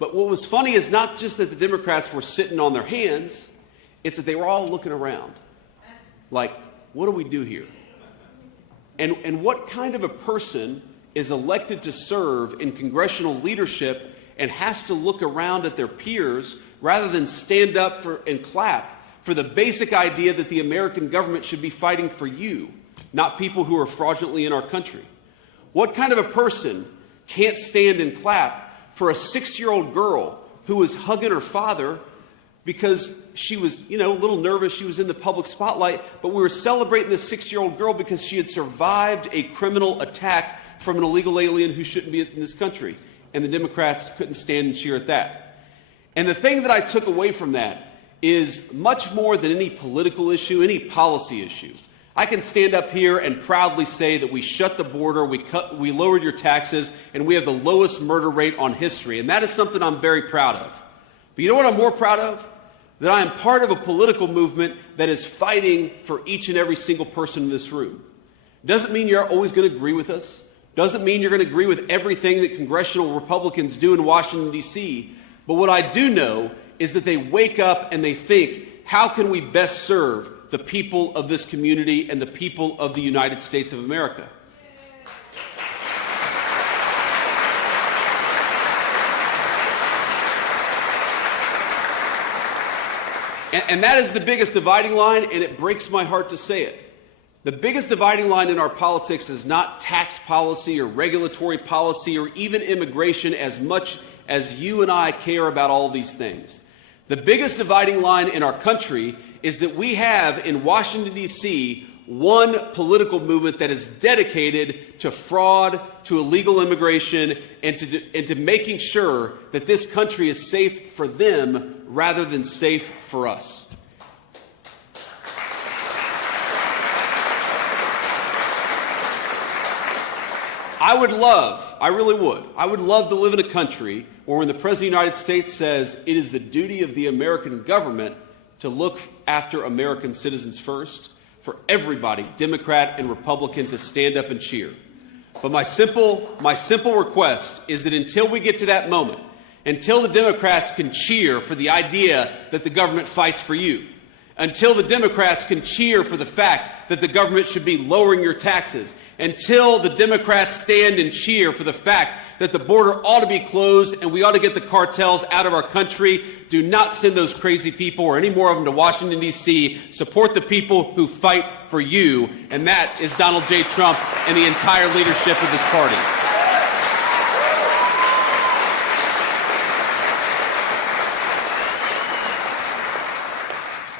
But what was funny is not just that the Democrats were sitting on their hands, it's that they were all looking around. Like, what do we do here? And what kind of a person is elected to serve in congressional leadership and has to look around at their peers rather than stand up and clap for the basic idea that the American government should be fighting for you, not people who are fraudulently in our country? What kind of a person can't stand and clap for a 6-year-old girl who was hugging her father because she was, a little nervous, she was in the public spotlight, but we were celebrating this 6-year-old girl because she had survived a criminal attack from an illegal alien who shouldn't be in this country. And the Democrats couldn't stand and cheer at that. And the thing that I took away from that is much more than any political issue, any policy issue. I can stand up here and proudly say that we shut the border, we lowered your taxes, and we have the lowest murder rate on history. And that is something I'm very proud of. But you know what I'm more proud of? That I am part of a political movement that is fighting for each and every single person in this room. Doesn't mean you're always going to agree with us. Doesn't mean you're going to agree with everything that congressional Republicans do in Washington, D.C. But what I do know is that they wake up and they think, how can we best serve the people of this community and the people of the United States of America? And that is the biggest dividing line, and it breaks my heart to say it. The biggest dividing line in our politics is not tax policy or regulatory policy or even immigration as much as you and I care about all these things. The biggest dividing line in our country is that we have in Washington, D.C., one political movement that is dedicated to fraud, to illegal immigration, and to making sure that this country is safe for them rather than safe for us. I really would. I would love to live in a country where when the President of the United States says it is the duty of the American government to look after American citizens first, for everybody, Democrat and Republican, to stand up and cheer. But my simple request is that until we get to that moment, until the Democrats can cheer for the idea that the government fights for you, until the Democrats can cheer for the fact that the government should be lowering your taxes, until the Democrats stand and cheer for the fact that the border ought to be closed and we ought to get the cartels out of our country, do not send those crazy people or any more of them to Washington, D.C. Support the people who fight for you, and that is Donald J. Trump and the entire leadership of this party.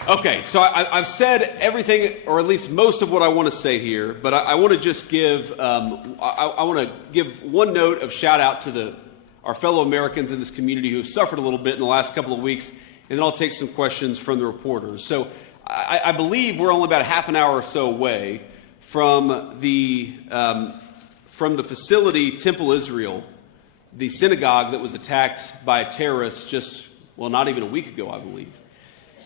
Okay, so I've said everything, or at least most of what I want to say here, but I want to just give I want to give one note of shout out to our fellow Americans in this community who have suffered a little bit in the last couple of weeks, and then I'll take some questions from the reporters. So I believe we're only about a half an hour or so away from the facility Temple Israel, the synagogue that was attacked by a terrorist not even a week ago, I believe.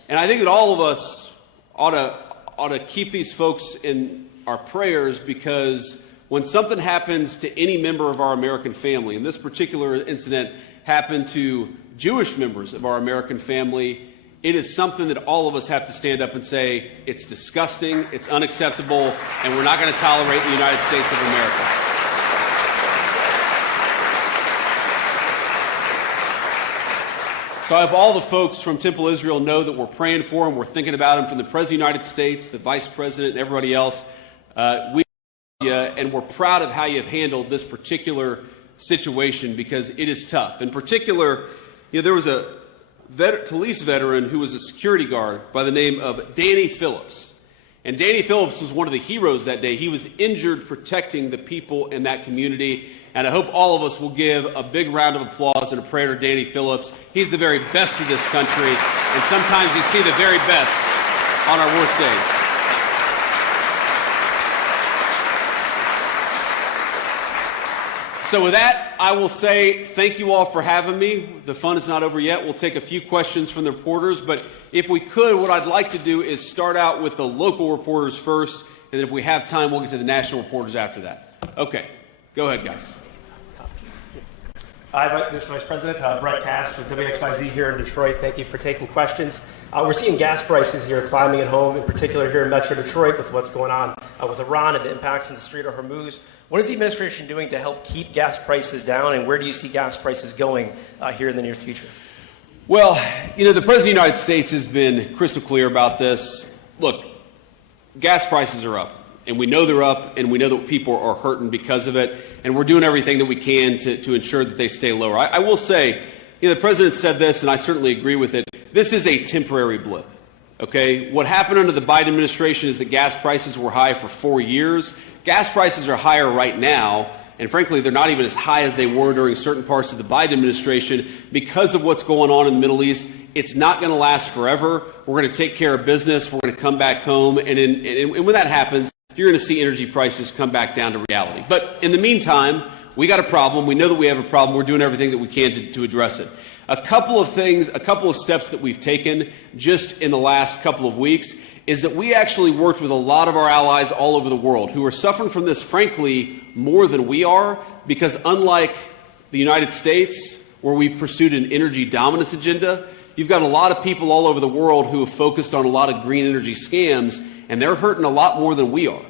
And I think that all of us ought to keep these folks in our prayers, because when something happens to any member of our American family, and this particular incident happened to Jewish members of our American family, it is something that all of us have to stand up and say, it's disgusting, it's unacceptable, and we're not going to tolerate in the United States of America. So I hope all the folks from Temple Israel know that we're praying for them, we're thinking about them, from the President of the United States, the Vice President, and everybody else. And we're proud of how you've handled this particular situation, because it is tough. In particular, there was a police veteran who was a security guard by the name of Danny Phillips. And Danny Phillips was one of the heroes that day. He was injured protecting the people in that community. And I hope all of us will give a big round of applause and a prayer to Danny Phillips. He's the very best of this country, and sometimes you see the very best on our worst days. So with that, I will say thank you all for having me. The fun is not over yet. We'll take a few questions from the reporters, but if we could, what I'd like to do is start out with the local reporters first, and if we have time, we'll get to the national reporters after that. Okay, go ahead, guys. Hi, Mr. Vice President. Brett Cast with WXYZ here in Detroit. Thank you for taking questions. We're seeing gas prices here climbing at home, in particular here in Metro Detroit with what's going on with Iran and the impacts in the Strait of Hormuz. What is the administration doing to help keep gas prices down, and where do you see gas prices going here in the near future? Well, the President of the United States has been crystal clear about this. Look, gas prices are up, and we know they're up, and we know that people are hurting because of it, and we're doing everything that we can to ensure that they stay lower. I will say, the President said this, and I certainly agree with it. This is a temporary blip, okay? What happened under the Biden administration is that gas prices were high for 4 years. Gas prices are higher right now, and frankly, they're not even as high as they were during certain parts of the Biden administration because of what's going on in the Middle East. It's not going to last forever. We're going to take care of business. We're going to come back home, and when that happens, you're going to see energy prices come back down to reality. But in the meantime, we got a problem. We know that we have a problem. We're doing everything that we can to address it. A couple of steps that we've taken just in the last couple of weeks is that we actually worked with a lot of our allies all over the world who are suffering from this, frankly, more than we are, because unlike the United States, where we've pursued an energy dominance agenda, you've got a lot of people all over the world who have focused on a lot of green energy scams, and they're hurting a lot more than we are.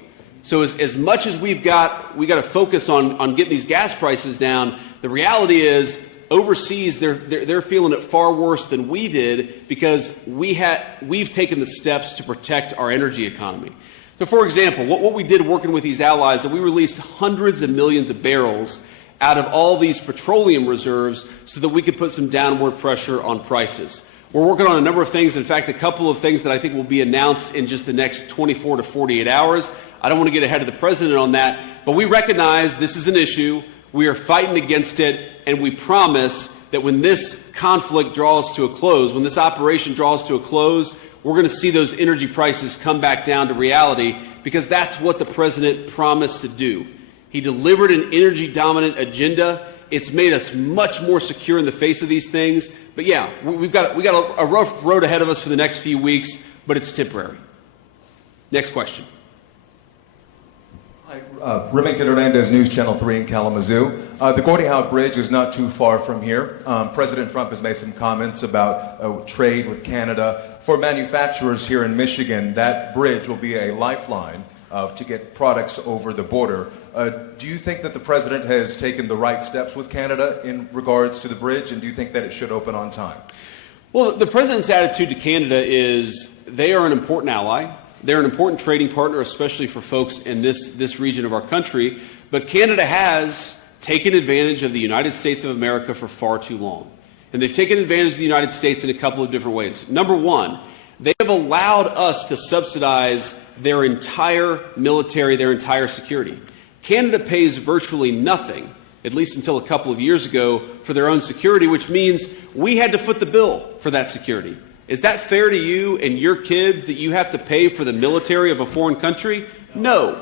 So as much as we got to focus on getting these gas prices down, the reality is overseas they're feeling it far worse than we did because we've taken the steps to protect our energy economy. So, for example, what we did working with these allies is we released hundreds of millions of barrels out of all these petroleum reserves so that we could put some downward pressure on prices. We're working on a number of things. In fact, a couple of things that I think will be announced in just the next 24 to 48 hours. I don't want to get ahead of the president on that, but we recognize this is an issue. We are fighting against it, and we promise that when this conflict draws to a close, when this operation draws to a close, we're going to see those energy prices come back down to reality, because that's what the president promised to do. He delivered an energy dominant agenda. It's made us much more secure in the face of these things. But yeah, we've got a rough road ahead of us for the next few weeks, but it's temporary. Next question. Remington Hernandez, News Channel 3 in Kalamazoo. The Gordie Howe Bridge is not too far from here. President Trump has made some comments about trade with Canada. For manufacturers here in Michigan, that bridge will be a lifeline to get products over the border. Do you think that the president has taken the right steps with Canada in regards to the bridge, and do you think that it should open on time? Well, the president's attitude to Canada is they are an important ally. They're an important trading partner, especially for folks in this region of our country. But Canada has taken advantage of the United States of America for far too long. And they've taken advantage of the United States in a couple of different ways. Number one, they have allowed us to subsidize their entire military, their entire security. Canada pays virtually nothing, at least until a couple of years ago, for their own security, which means we had to foot the bill for that security. Is that fair to you and your kids that you have to pay for the military of a foreign country? No.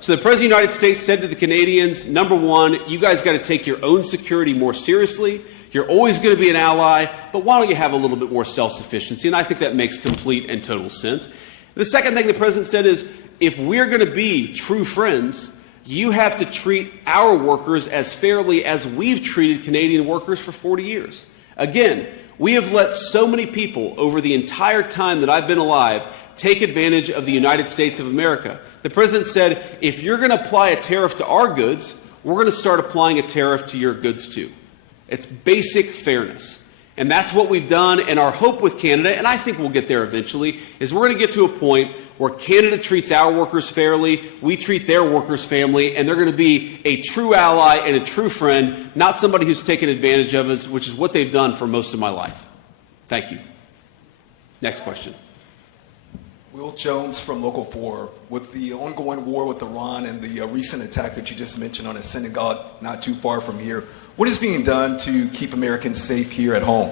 So the President of the United States said to the Canadians, number one, you guys got to take your own security more seriously. You're always going to be an ally, but why don't you have a little bit more self-sufficiency? And I think that makes complete and total sense. The second thing the President said is, if we're going to be true friends, you have to treat our workers as fairly as we've treated Canadian workers for 40 years. Again, we have let so many people over the entire time that I've been alive take advantage of the United States of America. The president said, if you're going to apply a tariff to our goods, we're going to start applying a tariff to your goods too. It's basic fairness. And that's what we've done. And our hope with Canada, and I think we'll get there eventually, is we're going to get to a point where Canada treats our workers fairly, we treat their workers fairly, and they're going to be a true ally and a true friend, not somebody who's taken advantage of us, which is what they've done for most of my life. Thank you. Next question. Will Jones from Local 4, with the ongoing war with Iran and the recent attack that you just mentioned on a synagogue not too far from here, what is being done to keep Americans safe here at home?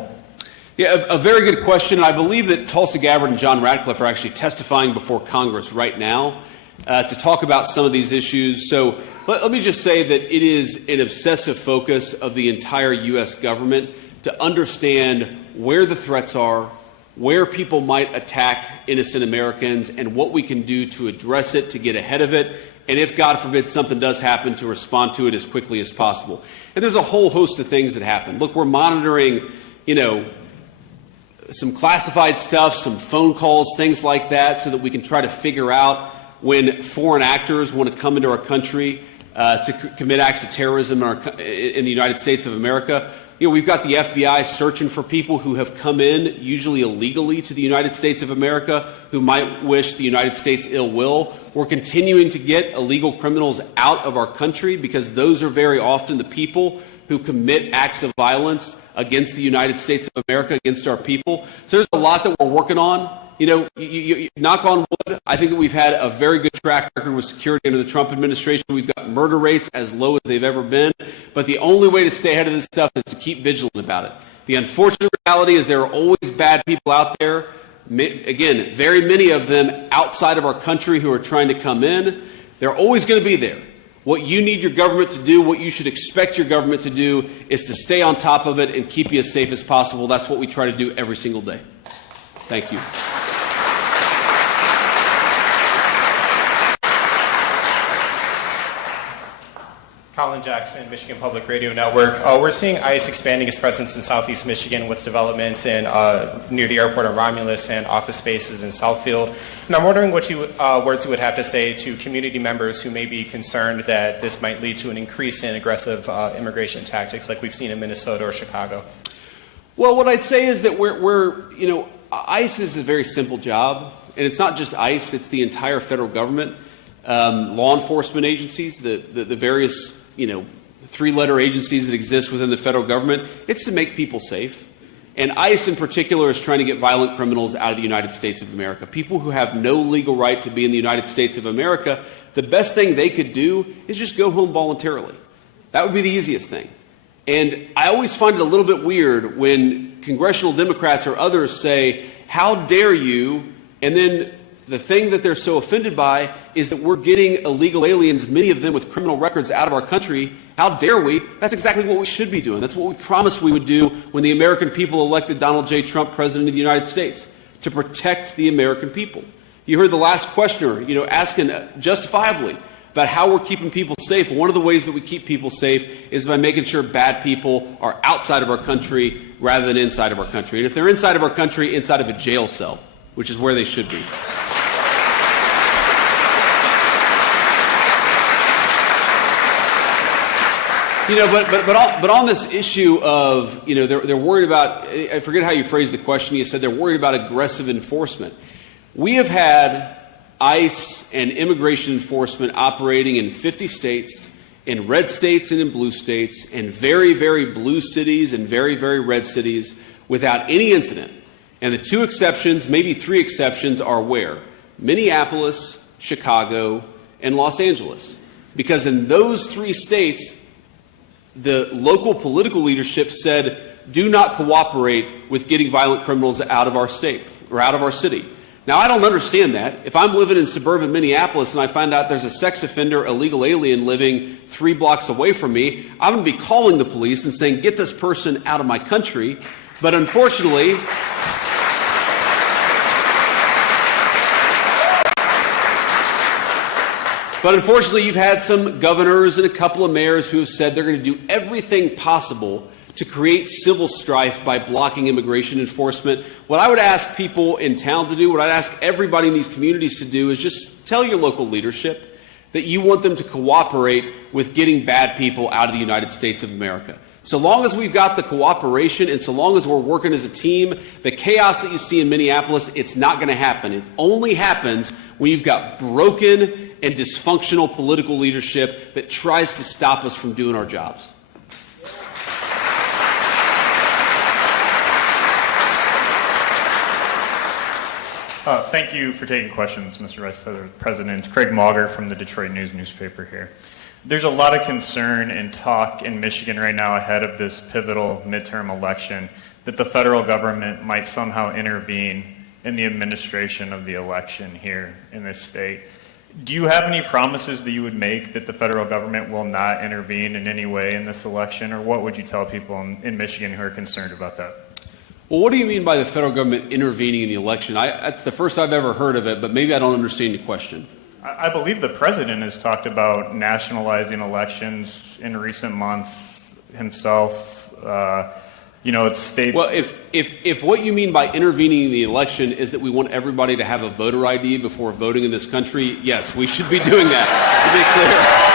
Yeah, a very good question. I believe that Tulsi Gabbard and John Ratcliffe are actually testifying before Congress right now to talk about some of these issues. So let me just say that it is an obsessive focus of the entire U.S. government to understand where the threats are, where people might attack innocent Americans, and what we can do to address it, to get ahead of it, and if, God forbid, something does happen, to respond to it as quickly as possible. And there's a whole host of things that happen. Look, we're monitoring, some classified stuff, some phone calls, things like that, so that we can try to figure out when foreign actors want to come into our country to commit acts of terrorism in the United States of America. We've got the FBI searching for people who have come in, usually illegally, to the United States of America, who might wish the United States ill will. We're continuing to get illegal criminals out of our country, because those are very often the people who commit acts of violence against the United States of America, against our people. So there's a lot that we're working on. You knock on wood, I think that we've had a very good track record with security under the Trump administration. We've got murder rates as low as they've ever been. But the only way to stay ahead of this stuff is to keep vigilant about it. The unfortunate reality is there are always bad people out there. Again, very many of them outside of our country who are trying to come in. They're always going to be there. What you need your government to do, what you should expect your government to do, is to stay on top of it and keep you as safe as possible. That's what we try to do every single day. Thank you. Colin Jackson, Michigan Public Radio Network. We're seeing ICE expanding its presence in southeast Michigan with developments in near the airport in Romulus and office spaces in Southfield. And I'm wondering what words you would have to say to community members who may be concerned that this might lead to an increase in aggressive immigration tactics like we've seen in Minnesota or Chicago. Well, what I'd say is that ICE is a very simple job, and it's not just ICE, it's the entire federal government, law enforcement agencies, the various three-letter agencies that exist within the federal government. It's to make people safe. And ICE in particular is trying to get violent criminals out of the United States of America. People who have no legal right to be in the United States of America, the best thing they could do is just go home voluntarily. That would be the easiest thing. And I always find it a little bit weird when congressional Democrats or others say, how dare you, and then the thing that they're so offended by is that we're getting illegal aliens, many of them with criminal records, out of our country. How dare we? That's exactly what we should be doing. That's what we promised we would do when the American people elected Donald J. Trump president of the United States, to protect the American people. You heard the last questioner, asking justifiably about how we're keeping people safe. One of the ways that we keep people safe is by making sure bad people are outside of our country rather than inside of our country. And if they're inside of our country, inside of a jail cell, which is where they should be. But on this issue of, they're worried about, I forget how you phrased the question. You said they're worried about aggressive enforcement. We have had ICE and immigration enforcement operating in 50 states, in red states and in blue states, in very, very blue cities and very, very red cities, without any incident. And the two exceptions, maybe three exceptions, are where? Minneapolis, Chicago, and Los Angeles. Because in those three states, the local political leadership said, do not cooperate with getting violent criminals out of our state or out of our city. Now, I don't understand that. If I'm living in suburban Minneapolis and I find out there's a sex offender, illegal alien living 3 blocks away from me, I'm going to be calling the police and saying, get this person out of my country. But unfortunately, you've had some governors and a couple of mayors who have said they're going to do everything possible to create civil strife by blocking immigration enforcement. What I would ask people in town to do, what I'd ask everybody in these communities to do, is just tell your local leadership that you want them to cooperate with getting bad people out of the United States of America. So long as we've got the cooperation and so long as we're working as a team, the chaos that you see in Minneapolis, it's not going to happen. It only happens when you've got broken and dysfunctional political leadership that tries to stop us from doing our jobs. Thank you for taking questions, Mr. Vice President. Craig Mauger from the Detroit News newspaper here. There's a lot of concern and talk in Michigan right now ahead of this pivotal midterm election that the federal government might somehow intervene in the administration of the election here in this state. Do you have any promises that you would make that the federal government will not intervene in any way in this election, or what would you tell people in Michigan who are concerned about that? Well, what do you mean by the federal government intervening in the election? That's the first I've ever heard of it, but maybe I don't understand your question. I believe the president has talked about nationalizing elections in recent months himself. It's state. Well, if what you mean by intervening in the election is that we want everybody to have a voter ID before voting in this country, yes, we should be doing that, to be clear.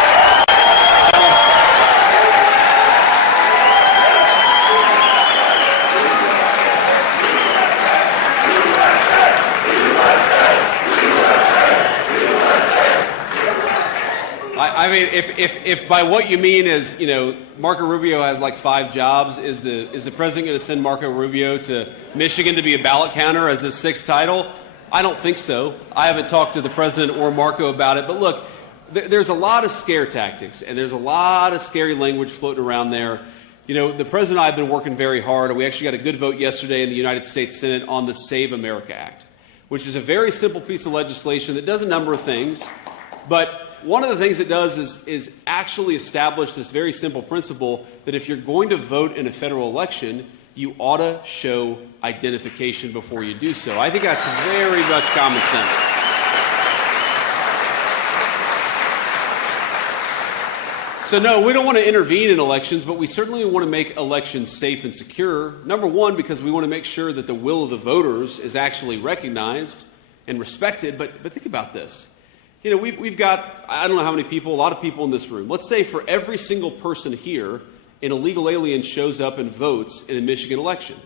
I mean, if by what you mean is, Marco Rubio has like 5 jobs, is the president going to send Marco Rubio to Michigan to be a ballot counter as his 6th title? I don't think so. I haven't talked to the president or Marco about it. But look, there's a lot of scare tactics, and there's a lot of scary language floating around there. The president and I have been working very hard, and we actually got a good vote yesterday in the United States Senate on the Save America Act, which is a very simple piece of legislation that does a number of things. But one of the things it does is actually establish this very simple principle that if you're going to vote in a federal election, you ought to show identification before you do so. I think that's very much common sense. So no, we don't want to intervene in elections, but we certainly want to make elections safe and secure. Number one, because we want to make sure that the will of the voters is actually recognized and respected. But think about this. We've got, I don't know how many people, a lot of people in this room. Let's say for every single person here, an illegal alien shows up and votes in a Michigan election.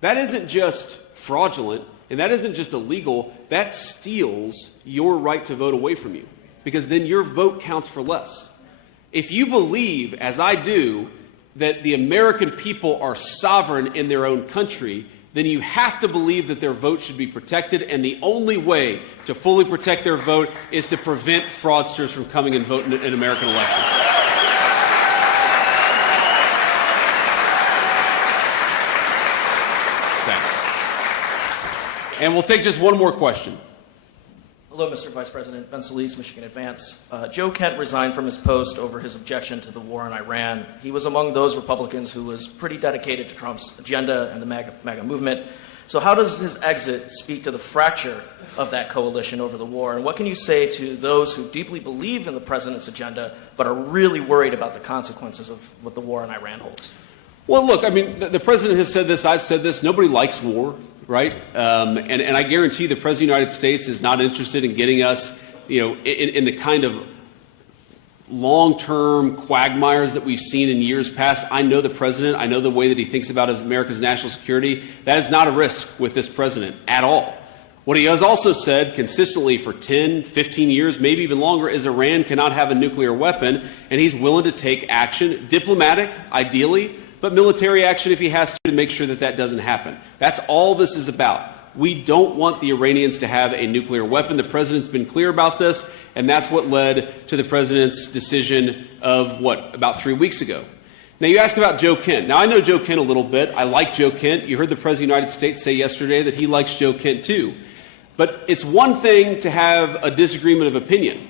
That isn't just fraudulent, and that isn't just illegal. That steals your right to vote away from you, because then your vote counts for less. If you believe, as I do, that the American people are sovereign in their own country, then you have to believe that their vote should be protected, and the only way to fully protect their vote is to prevent fraudsters from coming and voting in American elections. Okay. And we'll take just one more question. Hello, Mr. Vice President. Ben Solis, Michigan Advance. Joe Kent resigned from his post over his objection to the war in Iran. He was among those Republicans who was pretty dedicated to Trump's agenda and the MAGA movement. So how does his exit speak to the fracture of that coalition over the war? And what can you say to those who deeply believe in the president's agenda but are really worried about the consequences of what the war in Iran holds? Well, look, I mean, the president has said this, I've said this, nobody likes war. Right? And I guarantee the President of the United States is not interested in getting us, in the kind of long-term quagmires that we've seen in years past. I know the president. I know the way that he thinks about America's national security. That is not a risk with this president at all. What he has also said consistently for 10, 15 years, maybe even longer, is Iran cannot have a nuclear weapon, and he's willing to take action, diplomatic, ideally, but military action if he has to make sure that that doesn't happen. That's all this is about. We don't want the Iranians to have a nuclear weapon. The president's been clear about this, and that's what led to the president's decision of, about 3 weeks ago. Now, you ask about Joe Kent. Now, I know Joe Kent a little bit. I like Joe Kent. You heard the President of the United States say yesterday that he likes Joe Kent, too. But it's one thing to have a disagreement of opinion.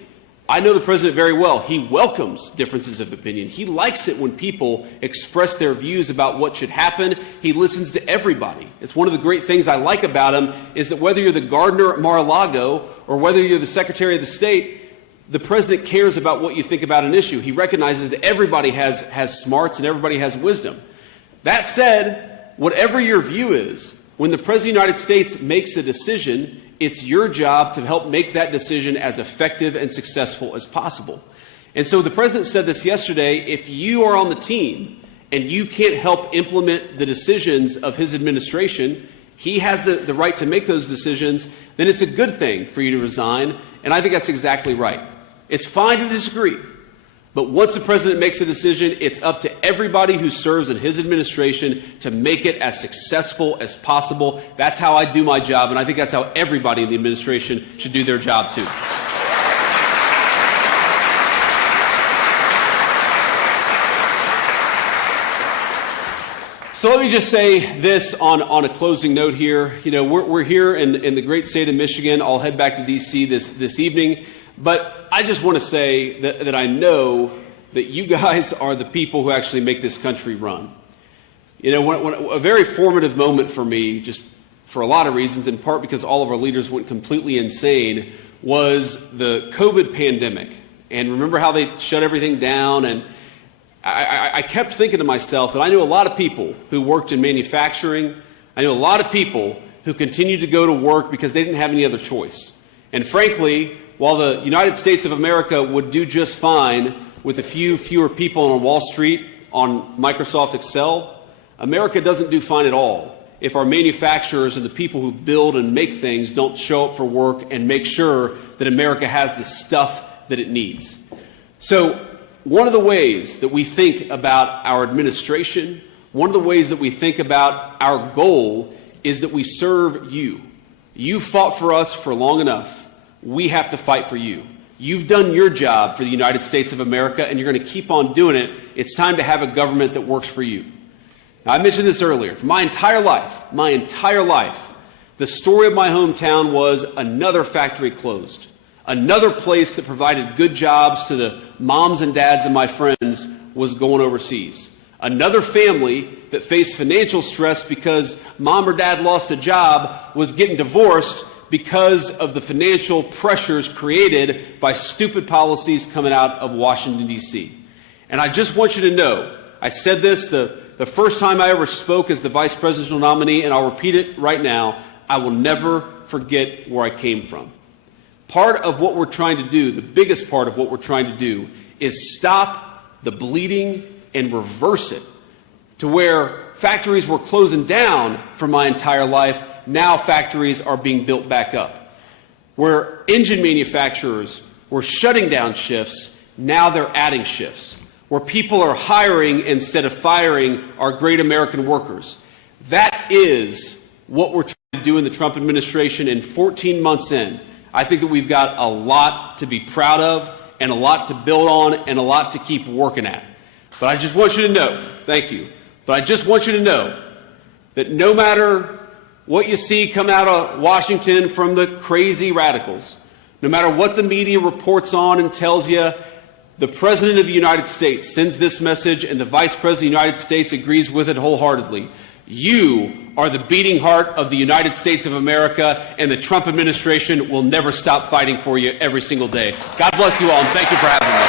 I know the president very well. He welcomes differences of opinion. He likes it when people express their views about what should happen. He listens to everybody. It's one of the great things I like about him is that whether you're the gardener at Mar-a-Lago or whether you're the Secretary of the State, the president cares about what you think about an issue. He recognizes that everybody has smarts and everybody has wisdom. That said, whatever your view is, when the President of the United States makes a decision, it's your job to help make that decision as effective and successful as possible. And so the president said this yesterday, if you are on the team and you can't help implement the decisions of his administration, he has the right to make those decisions, then it's a good thing for you to resign. And I think that's exactly right. It's fine to disagree. But once the president makes a decision, it's up to everybody who serves in his administration to make it as successful as possible. That's how I do my job, and I think that's how everybody in the administration should do their job, too. So let me just say this on a closing note here. We're here in the great state of Michigan. I'll head back to D.C. this evening. But I just want to say that I know that you guys are the people who actually make this country run. A very formative moment for me, just for a lot of reasons, in part because all of our leaders went completely insane, was the COVID pandemic. And remember how they shut everything down? And I kept thinking to myself that I knew a lot of people who worked in manufacturing. I knew a lot of people who continued to go to work because they didn't have any other choice. And frankly, while the United States of America would do just fine with a few fewer people on Wall Street on Microsoft Excel, America doesn't do fine at all if our manufacturers and the people who build and make things don't show up for work and make sure that America has the stuff that it needs. So one of the ways that we think about our administration, one of the ways that we think about our goal is that we serve you. You fought for us for long enough. We have to fight for you. You've done your job for the United States of America, and you're going to keep on doing it. It's time to have a government that works for you. Now, I mentioned this earlier. For my entire life, the story of my hometown was another factory closed. Another place that provided good jobs to the moms and dads of my friends was going overseas. Another family that faced financial stress because mom or dad lost a job was getting divorced because of the financial pressures created by stupid policies coming out of Washington, D.C. And I just want you to know, I said this the first time I ever spoke as the vice presidential nominee, and I'll repeat it right now, I will never forget where I came from. Part of what we're trying to do, the biggest part of what we're trying to do, is stop the bleeding and reverse it to where factories were closing down for my entire life. Now factories are being built back up. Where engine manufacturers were shutting down shifts, now they're adding shifts. Where people are hiring instead of firing our great American workers. That is what we're trying to do in the Trump administration. In 14 months in, I think that we've got a lot to be proud of and a lot to build on and a lot to keep working at. But I just want you to know, thank you, but I just want you to know that no matter what you see come out of Washington from the crazy radicals, no matter what the media reports on and tells you, the President of the United States sends this message and the Vice President of the United States agrees with it wholeheartedly. You are the beating heart of the United States of America, and the Trump administration will never stop fighting for you every single day. God bless you all, and thank you for having me.